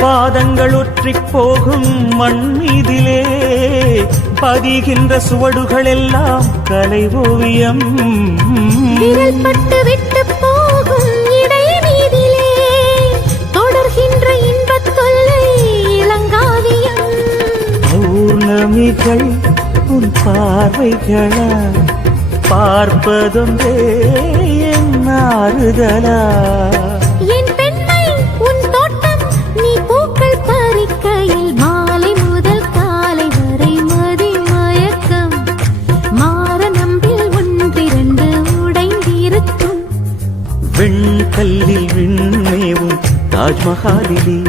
பாதங்கள் ஒற்றிப் போகும் மண் மீதிலே பதிகின்ற சுவடுகள் எல்லாம் கலை ஓவியம் விரல் பட்டு விட்டு போகும் இடை கண்ணிகள் உன் பார்வைகளா பார்ப்பதொன்றே என் ஆறுதலா என் பெண்மை உன் தோட்டம் நீ பூக்கள் பறிக்கையில் மாலை முதல் காலை வரை மதி மயக்கம் மாற நம்பில் ஒன்றிரண்டு உடைந்திருக்கும் வெண்கல்லில் விண்மேவும் தாஜ்மஹாலிலே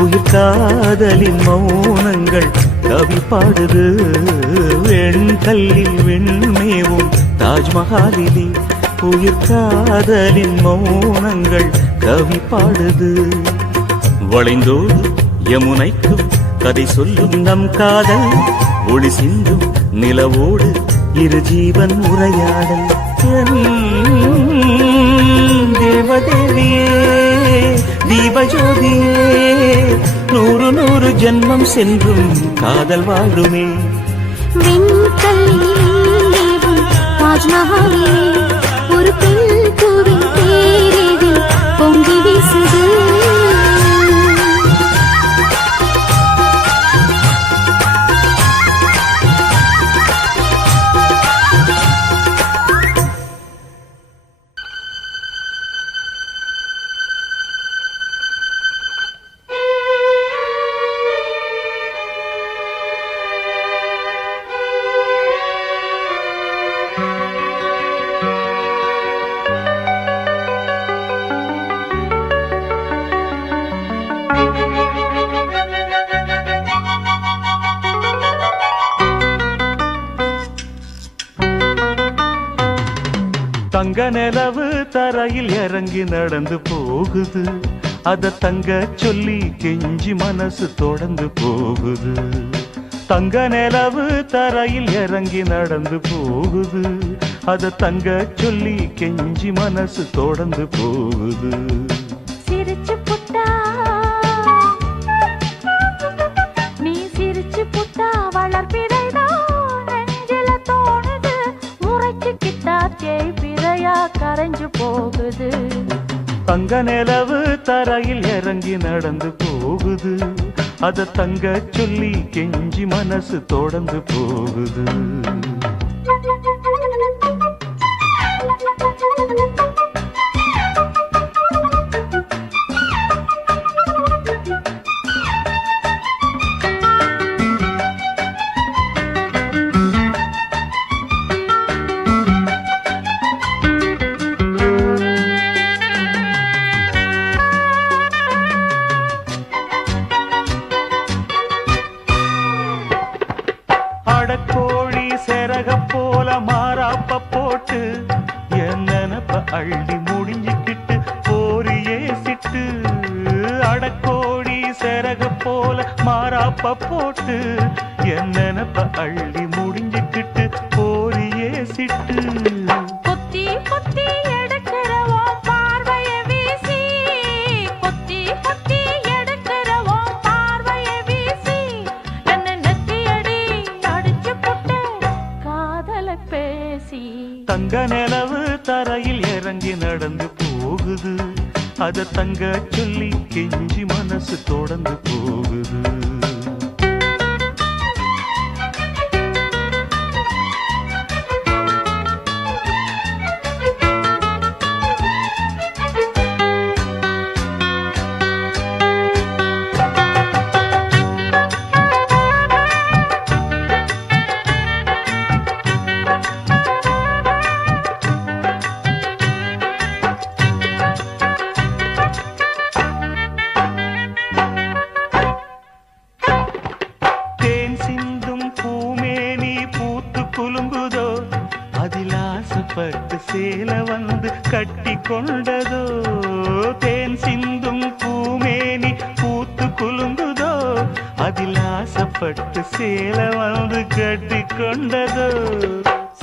உயிர் காதலின் மௌனங்கள் கவி பாடுது வெண்கல்லில் விண்மேவும் தாஜ்மஹாலிலே உயிர் காதலின் மௌனங்கள் கவி பாடுது வளைந்தோடு யமுனைக்கும் கதை சொல்லும் நம் காதல் ஒளி சிந்தும் நிலவோடு இரு ஜீவன் உரையாடல் தேவதேவியே தீபஜோதியே நூறு நூறு ஜென்மம் சென்றும் காதல் வாழுமே வெண்கல்லில் தாஜ்மஹாலிலே ஒரு பெண் பூவின் தேரில் பொங்கி வீசுது தங்க நிலவு தரையில் இறங்கி நடந்து போகுது அத தங்க சொல்லி கெஞ்சி மனசு தொடர்ந்து போகுது தங்க நிலவு தரையில் இறங்கி நடந்து போகுது அத தங்க சொல்லி கெஞ்சி மனசு தொடர்ந்து போகுது சிரிச்சு புட்டா நீ சிரிச்சு புட்டா வளர்ப்பிறைதான் நெஞ்சில தோணுது முறைச்சு கிட்டா தேய்பிறையா கரைஞ்சு போகுது தங்க நிலவு தரையில் இறங்கி நடந்து போகுது அத தங்க சொல்லி கெஞ்சி மனசு தொடர்ந்து போகுது அடக்கோழி செரக போல மாறாப்ப போட்டு என் நினப்ப அள்ளி முடிஞ்சுக்கிட்டு போரியே சிட்டு அடக்கோழி செரக போல மாறாப்ப போட்டு என் நினப்ப அள்ளி முடிஞ்சுக்கிட்டு போரியே சிட்டு கொத்தி கொத்தி எடுக்கிற உன் பார்வைய வீசி கொத்தி கொத்தி எடுக்கிற உன் பார்வைய வீசி என்ன நெத்தியடி அடிச்சு புட்டு காதல பேசி தங்க நிலவு தரையில் இறங்கி நடந்து போகுது அத தங்க சொல்லி கெஞ்சி மனசு தொடர்ந்து போகுது தேன் சிந்தும் பூமேனி பூத்து குலுங்குதோ அதில் ஆசைப்பட்டு சேல வந்து கட்டி கொண்டதோ தேன் சிந்தும் பூமேனி பூத்து குலுங்குதோ அதில் ஆசைப்பட்டு சேல வந்து கட்டி கொண்டதோ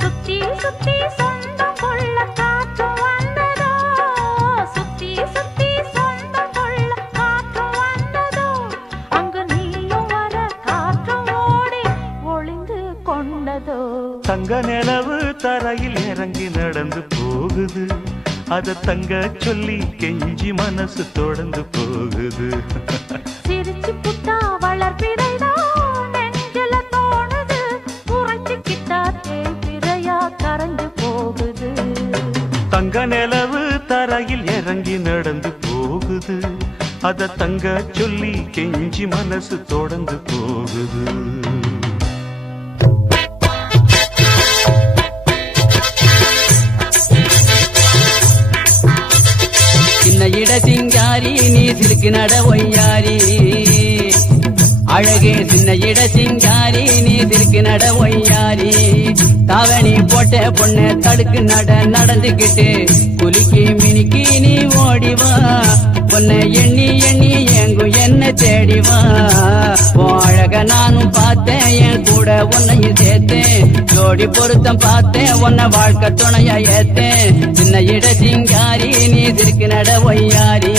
சுத்தி சுத்தி சொந்தம் கொள்ள காற்று வந்ததோ சுத்தி சுத்தி சொந்தம் கொள்ள காற்று வந்ததோ அங்கு நீயும் வர காற்று ஓடி ஒளிந்து கொண்டதோ தங்க நிலவு தரையில் இறங்கி நடந்து போகுது அத தங்க சொல்லி கெஞ்சி மனசு தொடர்ந்து போகுது சிரிச்சு புட்டா வளர்ப்பிறைதான் நெஞ்சில தோணுது தங்க நிலவு தரையில் இறங்கி நடந்து போகுது, அத தங்க சொல்லி கெஞ்சி மனசு தொடர்ந்து போகுது. சின்ன இட சிங்காரி நீ சிறுக்கு நட ஒய்யாரி, அழகே சின்ன இட சிங்காரி நீ சிறுக்கு நட ஒய்யாரி. தாவணி போட்ட பொண்ணு தடுக்கு நடந்துகிட்டு குலுக்கி மினிக்கி நீ ஓடிவா, பொண்ணை எண்ணி எண்ணி எங்கும் என்ன தேடிவா. அழக நானும் பார்த்தேன், என் கூட உன்னையும் சேர்த்தேன், ஜோடி பொருத்தம் பார்த்தேன், உன்னை வாழ்க்கை துணையா ஏத்தேன். சின்ன இட சிங்காரி நீ சிறுக்கு நட ஒய்யாரி,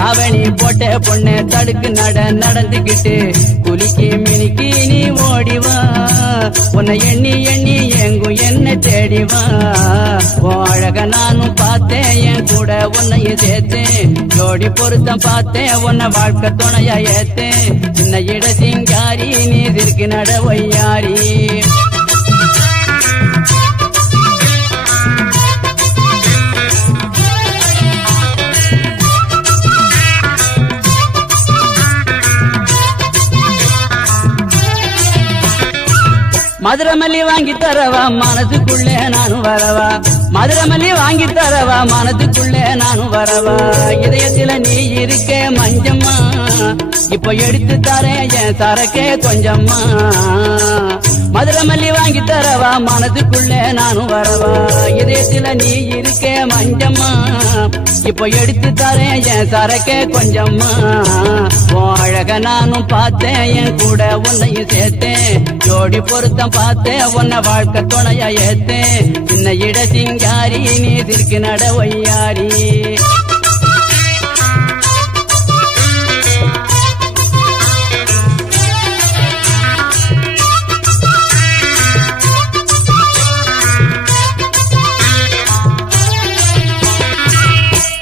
தாவணி போட்ட பொண்ணு தடுக்கு நடந்துகிட்டு குலுக்கி மினிக்கி நீ ஓடிவா, உன்னை எண்ணி எண்ணி எங்கும் என்ன தேடிவா. அழக நானும் பார்த்தேன், என் கூட உன்னையும் சேர்த்தேன், ஜோடி பொருத்தம் பார்த்தேன், உன்னை வாழ்க்கை துணையா ஏத்தேன். சின்ன இட சிங்காரி நீ சிறுக்கு நட ஒய்யாரி. மதுரமல்லி வாங்கி தரவா மனதுக்குள்ளே நானும் வரவா, மதுரமல்லி வாங்கி தரவா மனதுக்குள்ளே நானும் வரவா. இதயத்துல நீ இருக்க மஞ்சம்மா, இப்ப எடுத்து தரேன் என் சரக்கே கொஞ்சம்மா. மதுரமல்லி வாங்கி தரவா மனதுக்குள்ளே நானும் வரவா, இதயத்துல நீ இருக்க மஞ்சம்மா, இப்ப எடுத்து தரேன் என் சரக்கே கொஞ்சம்மா. அழக நானும் பார்த்தேன், என் கூட உன்னையும் சேர்த்தேன், ஜோடி பொருத்தம் பார்த்தேன், உன்னை வாழ்க்கை துணையா ஏத்தேன். சின்ன இட சிங்காரி நீ சிறுக்கு நட ஒய்யாரி.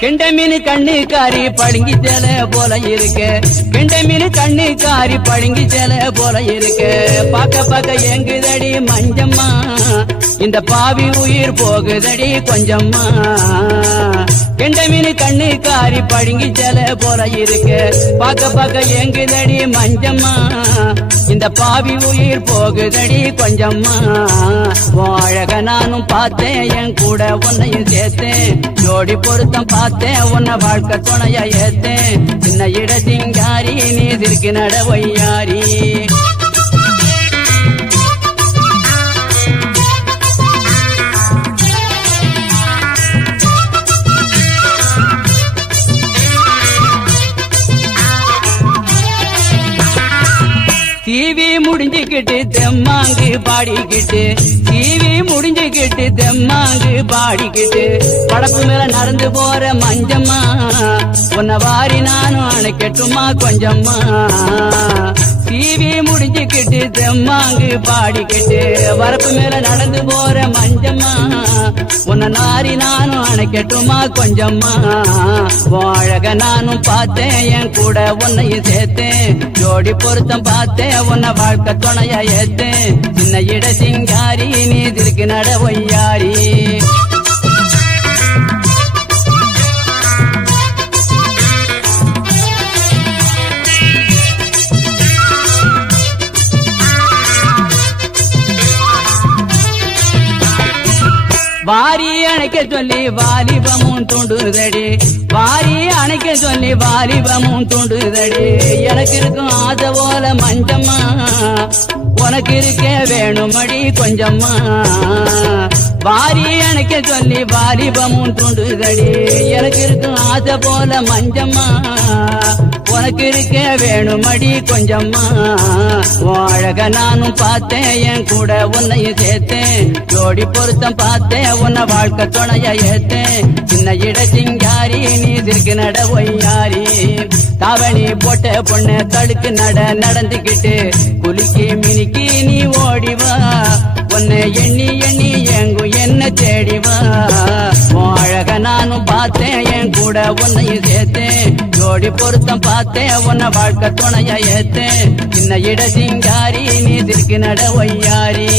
கெண்ட மீன் கண்ணு காரி பழுங்கி சேல போல இருக்கு, கெண்ட மீன் கண்ணு காரி பழுங்கி சேல போல இருக்கு. பாக்க பாக்க எங்குதடி மஞ்சம்மா, இந்த பாவி உயிர் போகுதடி கொஞ்சம்மா. கெண்ட மீன் கண்ணு காரி பழுங்கி சேல போல இருக்கு, பாக்க பாக்க எங்குதடி மஞ்சம்மா, இந்த பாவி உயிர் போகுதடி கொஞ்சம்மா. அழக நானும் பார்த்தேன், என் கூட உன்னையும் சேர்த்தேன், ஜோடி பொருத்தம் பார்த்தேன், உன்னை வாழ்க்கை துணையா ஏத்தேன். சின்ன இட சிங்காரி நீ சிறுக்கு நட ஒய்யாரி. டிவி முடிஞ்சுக்கிட்டு தெம்மாங்கு பாடிக்கிட்டு, டிவி முடிஞ்சுக்கிட்டு தெம்மாங்கு பாடிக்கிட்டு, படப்பு மேல நடந்து போற மஞ்சம்மா, உன்னை வாரி நானும் அணைக்கட்டுமா கொஞ்சம்மா. டிவி முடிஞ்சுக்கிட்டு தெம்மாங்கு பாடிக்கிட்டு, வரப்பு மேல நடந்து போற மஞ்சம்மா, உன்னை நாரி நானும் அணைக்கட்டுமா கொஞ்சம்மா. அழக நானும் பார்த்தேன், என் கூட உன்னையும் சேர்த்தேன், ஜோடி பொருத்தம் பார்த்தேன், உன்னை வாழ்க்கை துணையா ஏத்தேன். சின்ன இட சிங்காரி நீ சிறுக்கு நட ஒய்யாரி. வாரி அணைக்க சொல்லி வாலிபமும் தூண்டுதடி, வாரி அணைக்க சொல்லி வாலிபமும் தூண்டுதடி. எனக்கு இருக்கும் ஆசை போல மஞ்சம்மா, உனக்கு இருக்க வேணுமடி கொஞ்சம்மா. வாரி அணைக்க சொல்லி வாலிபமும் தூண்டுதடி, எனக்கு இருக்கும் ஆசை போல மஞ்சம்மா, உனக்கு இருக்க வேணுமடி கொஞ்சம்மா. அழக நானும் பார்த்தேன், என் கூட உன்னையும் சேர்த்தேன், ஜோடி பொருத்தம் பார்த்தேன், உன்னை வாழ்க்கை துணையா ஏத்தேன். சின்ன இட சிங்காரி நீ சிறுக்கு நட ஒய்யாரி, தாவணி போட்ட பொண்ணு தடுக்கு நடந்துகிட்டு குலுக்கி மினிக்கி நீ ஓடிவா, உன்னை எண்ணி எண்ணி எங்கும் என்ன தேடிவா. அழக நானும் பார்த்தேன், என் கூட உன்னையும் சேர்த்தேன், ஜோடி பொருத்தம் பார்த்தேன், உன்னை வாழ்க்கை துணையா ஏத்தேன். சின்ன இட சிங்காரி நீ சிறுக்கு நட ஒய்யாரி.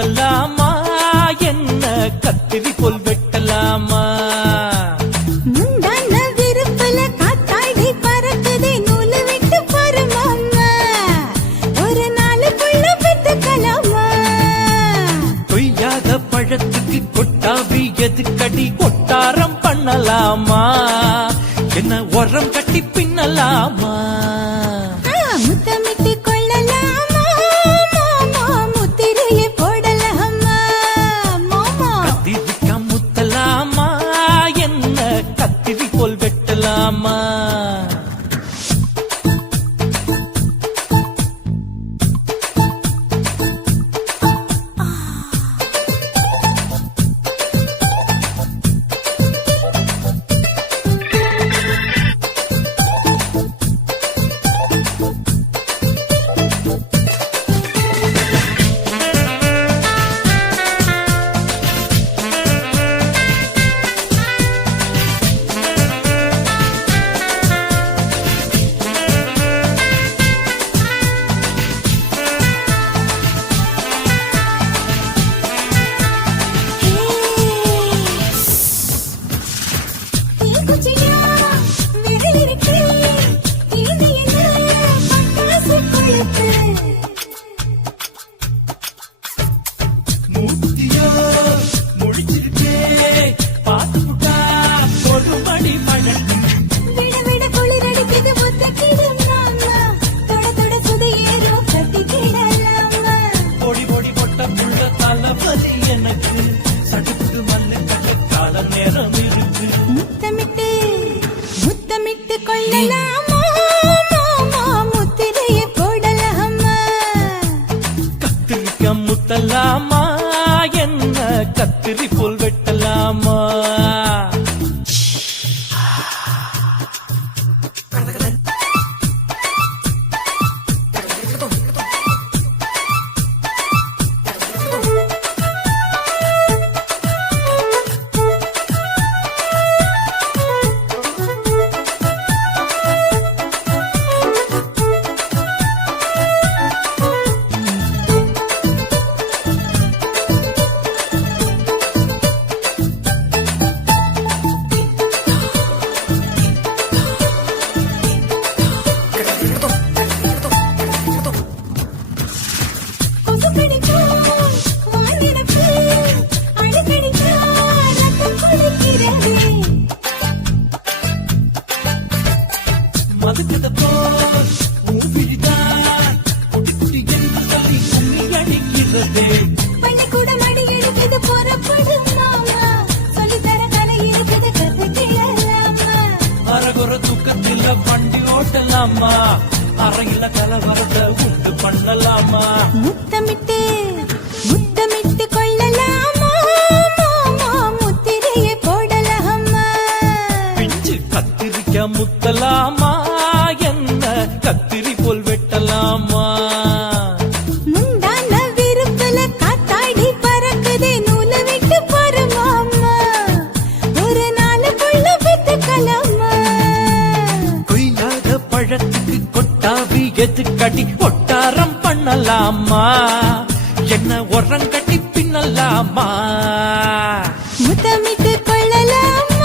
முத்தலாமா என்ன கத்திரி போல் வெட்டலாமா முந்தான விருப்பல காத்தாடி பறக்குதே நூலு விட்டு பருமாமா ஒரு நாளுக்குள்ள பெத்துக்கலாமா கொய்யாத பழத்துக்கு கொட்டாவி எதுக்கடி கொட்டாரம் பண்ணலாமா என்ன உரம் கட்டி பின்னலாமா முத்தமிட்டு கொள்ளலாமா மாமா முத்திரையை போடலாமா மாமா கத்திரிக்கா முத்தலாமா என்ன கத்திரி போல் வெட்டலாமா முத்தமிட்டு கொள்ளலாமா மாமா முத்திரையை போடலாமா கத்திரிக்கா முத்தலாமா என்ன கத்திரி போல் வெட்டலாமா வண்டி ஓட்டலாமா அறையில கலவரத்தை உண்டு பண்ணலாமா முத்தமிட்டு முத்தமிட்டு கொள்ளலாமா மாமா முத்திரையை போடலாமா பிஞ்சு கத்திரிக்கா முத்தலாமா என்ன கத்திரி போல் வெட்டலாமா முந்தான விருப்பல காத்தாடி பறக்குதே நூலு விட்டு பருமாமா ஒரு நாளுக்குள்ள பெத்துக்கலாமா கொய்யாத பழத்துக்கு கொட்டாவி எதுக்கடி ஒட்டாரம் பண்ணலாமா என்ன உரம் கட்டி பின்னலாமா முத்தமிட்டு கொள்ளலாமா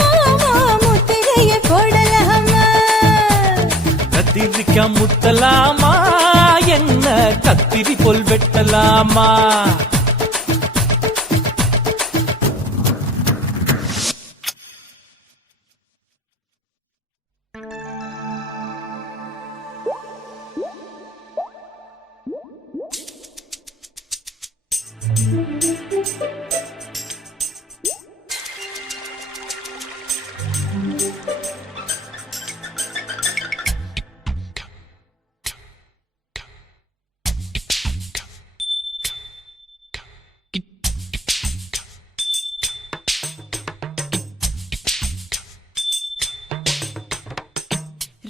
மாமா முத்திரையை போடலாமா கத்திரிக்கா முத்தலாமா என்ன கத்திரி போல் வெட்டலாமா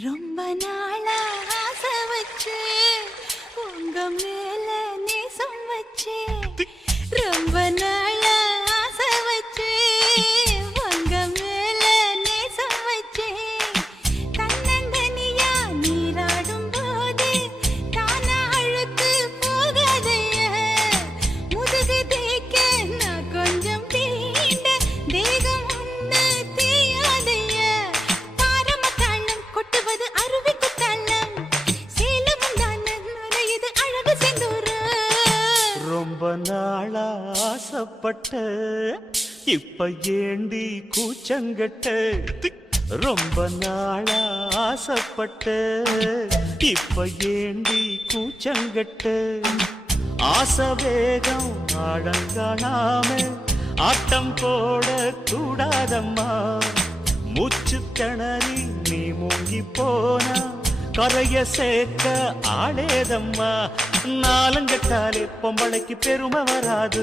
ரொம்ப நாளா ஆசை வச்சு உங்க மேல நேசம் வச்சு ரொம்ப நாளா ஆசை வச்சு உங்க மேல நேசம் வச்சு தன்னந்தனியா நீராடும் போது தானா அழுத்து போகாதைய நாளா ஆசைப்பட்ட இப்ப ஏண்டி கூச்சங்கட்ட ரொம்ப நாளா ஆசைப்பட்ட இப்ப ஏண்டி கூச்சங்கட்ட ஆசை வேகம் ஆடங்கானாம ஆட்டம் போட கூடாதம்மா மூச்சு திணறி நீ மூங்கி போனா கரைய சேர்க்க ஆளேதம்மா நாலங்கட்டாலே பொம்பளைக்கு பெருமை வராது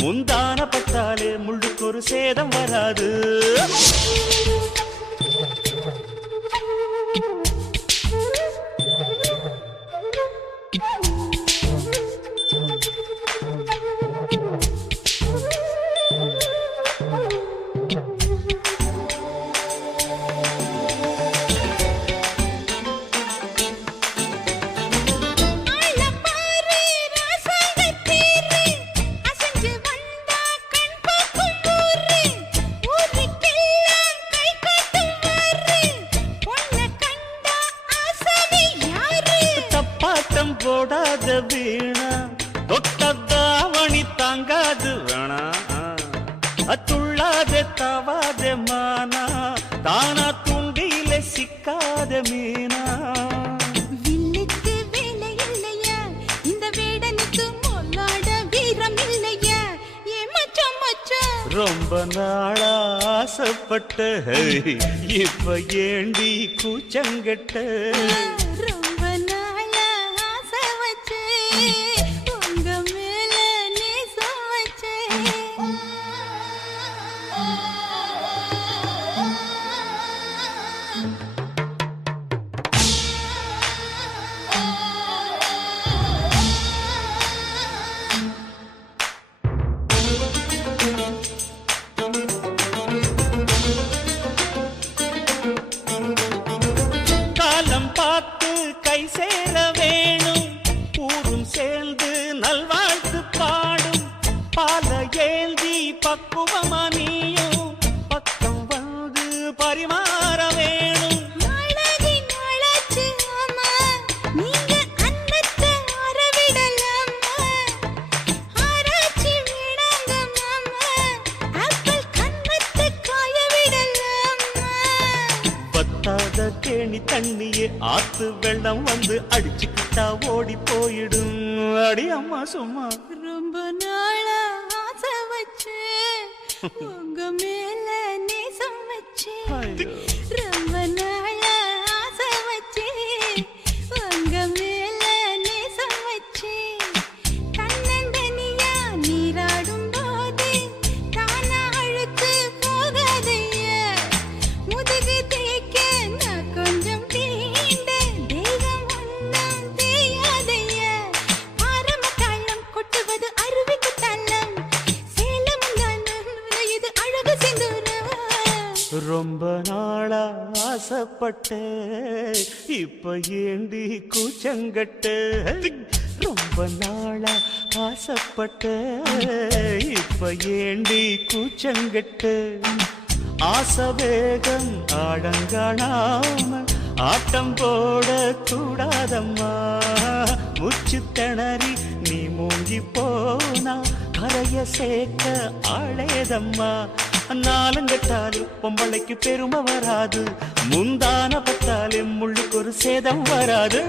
முந்தான பட்டாலே முள்ளுக்கு ஒரு சேதம் வராது போடாத வீணா தொட்டதாவணி தாங்காது வேணா துள்ளாத தவாத மானா தானா துண்டியில சிக்காத மீனா வில்லுக்கு வேலை இல்லையா இந்த வேடனுக்கு மொல்லாட வீரம் இல்லையா ஏ மச்சான் மச்சான் ரொம்ப நாளா ஆசைப்பட்ட இப்ப ஏண்டி கூச்சங்கட்ட ரொம்ப நாளா ஆசை வச்சே உங்க மேல நேசம் வச்சே காலம் பார்த்து கை சேர வேணும் ஊரும் சேர்ந்து நல்வாழ்த்து பாடும் பால ஏந்தி பக்குவமா நீயும் பக்கம் வந்து பரிமாற வேணும் நாளாகி நாளாச்சு ஆமா நீங்க அன்னத்தை அறவிடலாமா ஆராய்ச்சி வேணாங்க மாமா ஆப்பிள் கண்ணத்தை காய விடலாமா பத்தாத கேணி தண்ணியே ஆத்து வெள்ளம் வந்து அடிச்சுக்கிட்டா ஓடி போயிடும் அடி அம்மா சும்மா ரொம்ப நாளா ஆசை வச்சே உங்க மேல நேசம் வச்சே ரொம்ப நாளா ஆசை வச்சே உங்க மேல நேசம் வச்சே தன்னந்தனியா நீராடும் போது தானா அழுத்து போகாதையா முதுகு தேய்க்க நான் கொஞ்சம் தீண்ட தெய்வம் ஒன்றும் தெரியாதையா ஆரம்பத்தாளம் கொட்டுவது அருவிக்கு தள்ளம் சேலம் இது அழகு செந்தூரம் ரொம்ப நாளா ஆசைப்பட்ட இப்ப ஏண்டி கூச்சங்கட்ட ரொம்ப நாளா ஆசைப்பட்ட இப்ப ஏண்டி கூச்சங்கட்ட ஆசை வேகம் ஆடங்கானாம ஆட்டம் போட கூடாதம்மா முச்சு திணறி நீ மூங்கி போனா கரைய சேர்க்க ஆளேதம்மா நாலங்கட்டாலே பொம்பளைக்கு பெருமை வராது முந்தான பட்டாலே முள்ளுக்கு ஒரு சேதம் வராது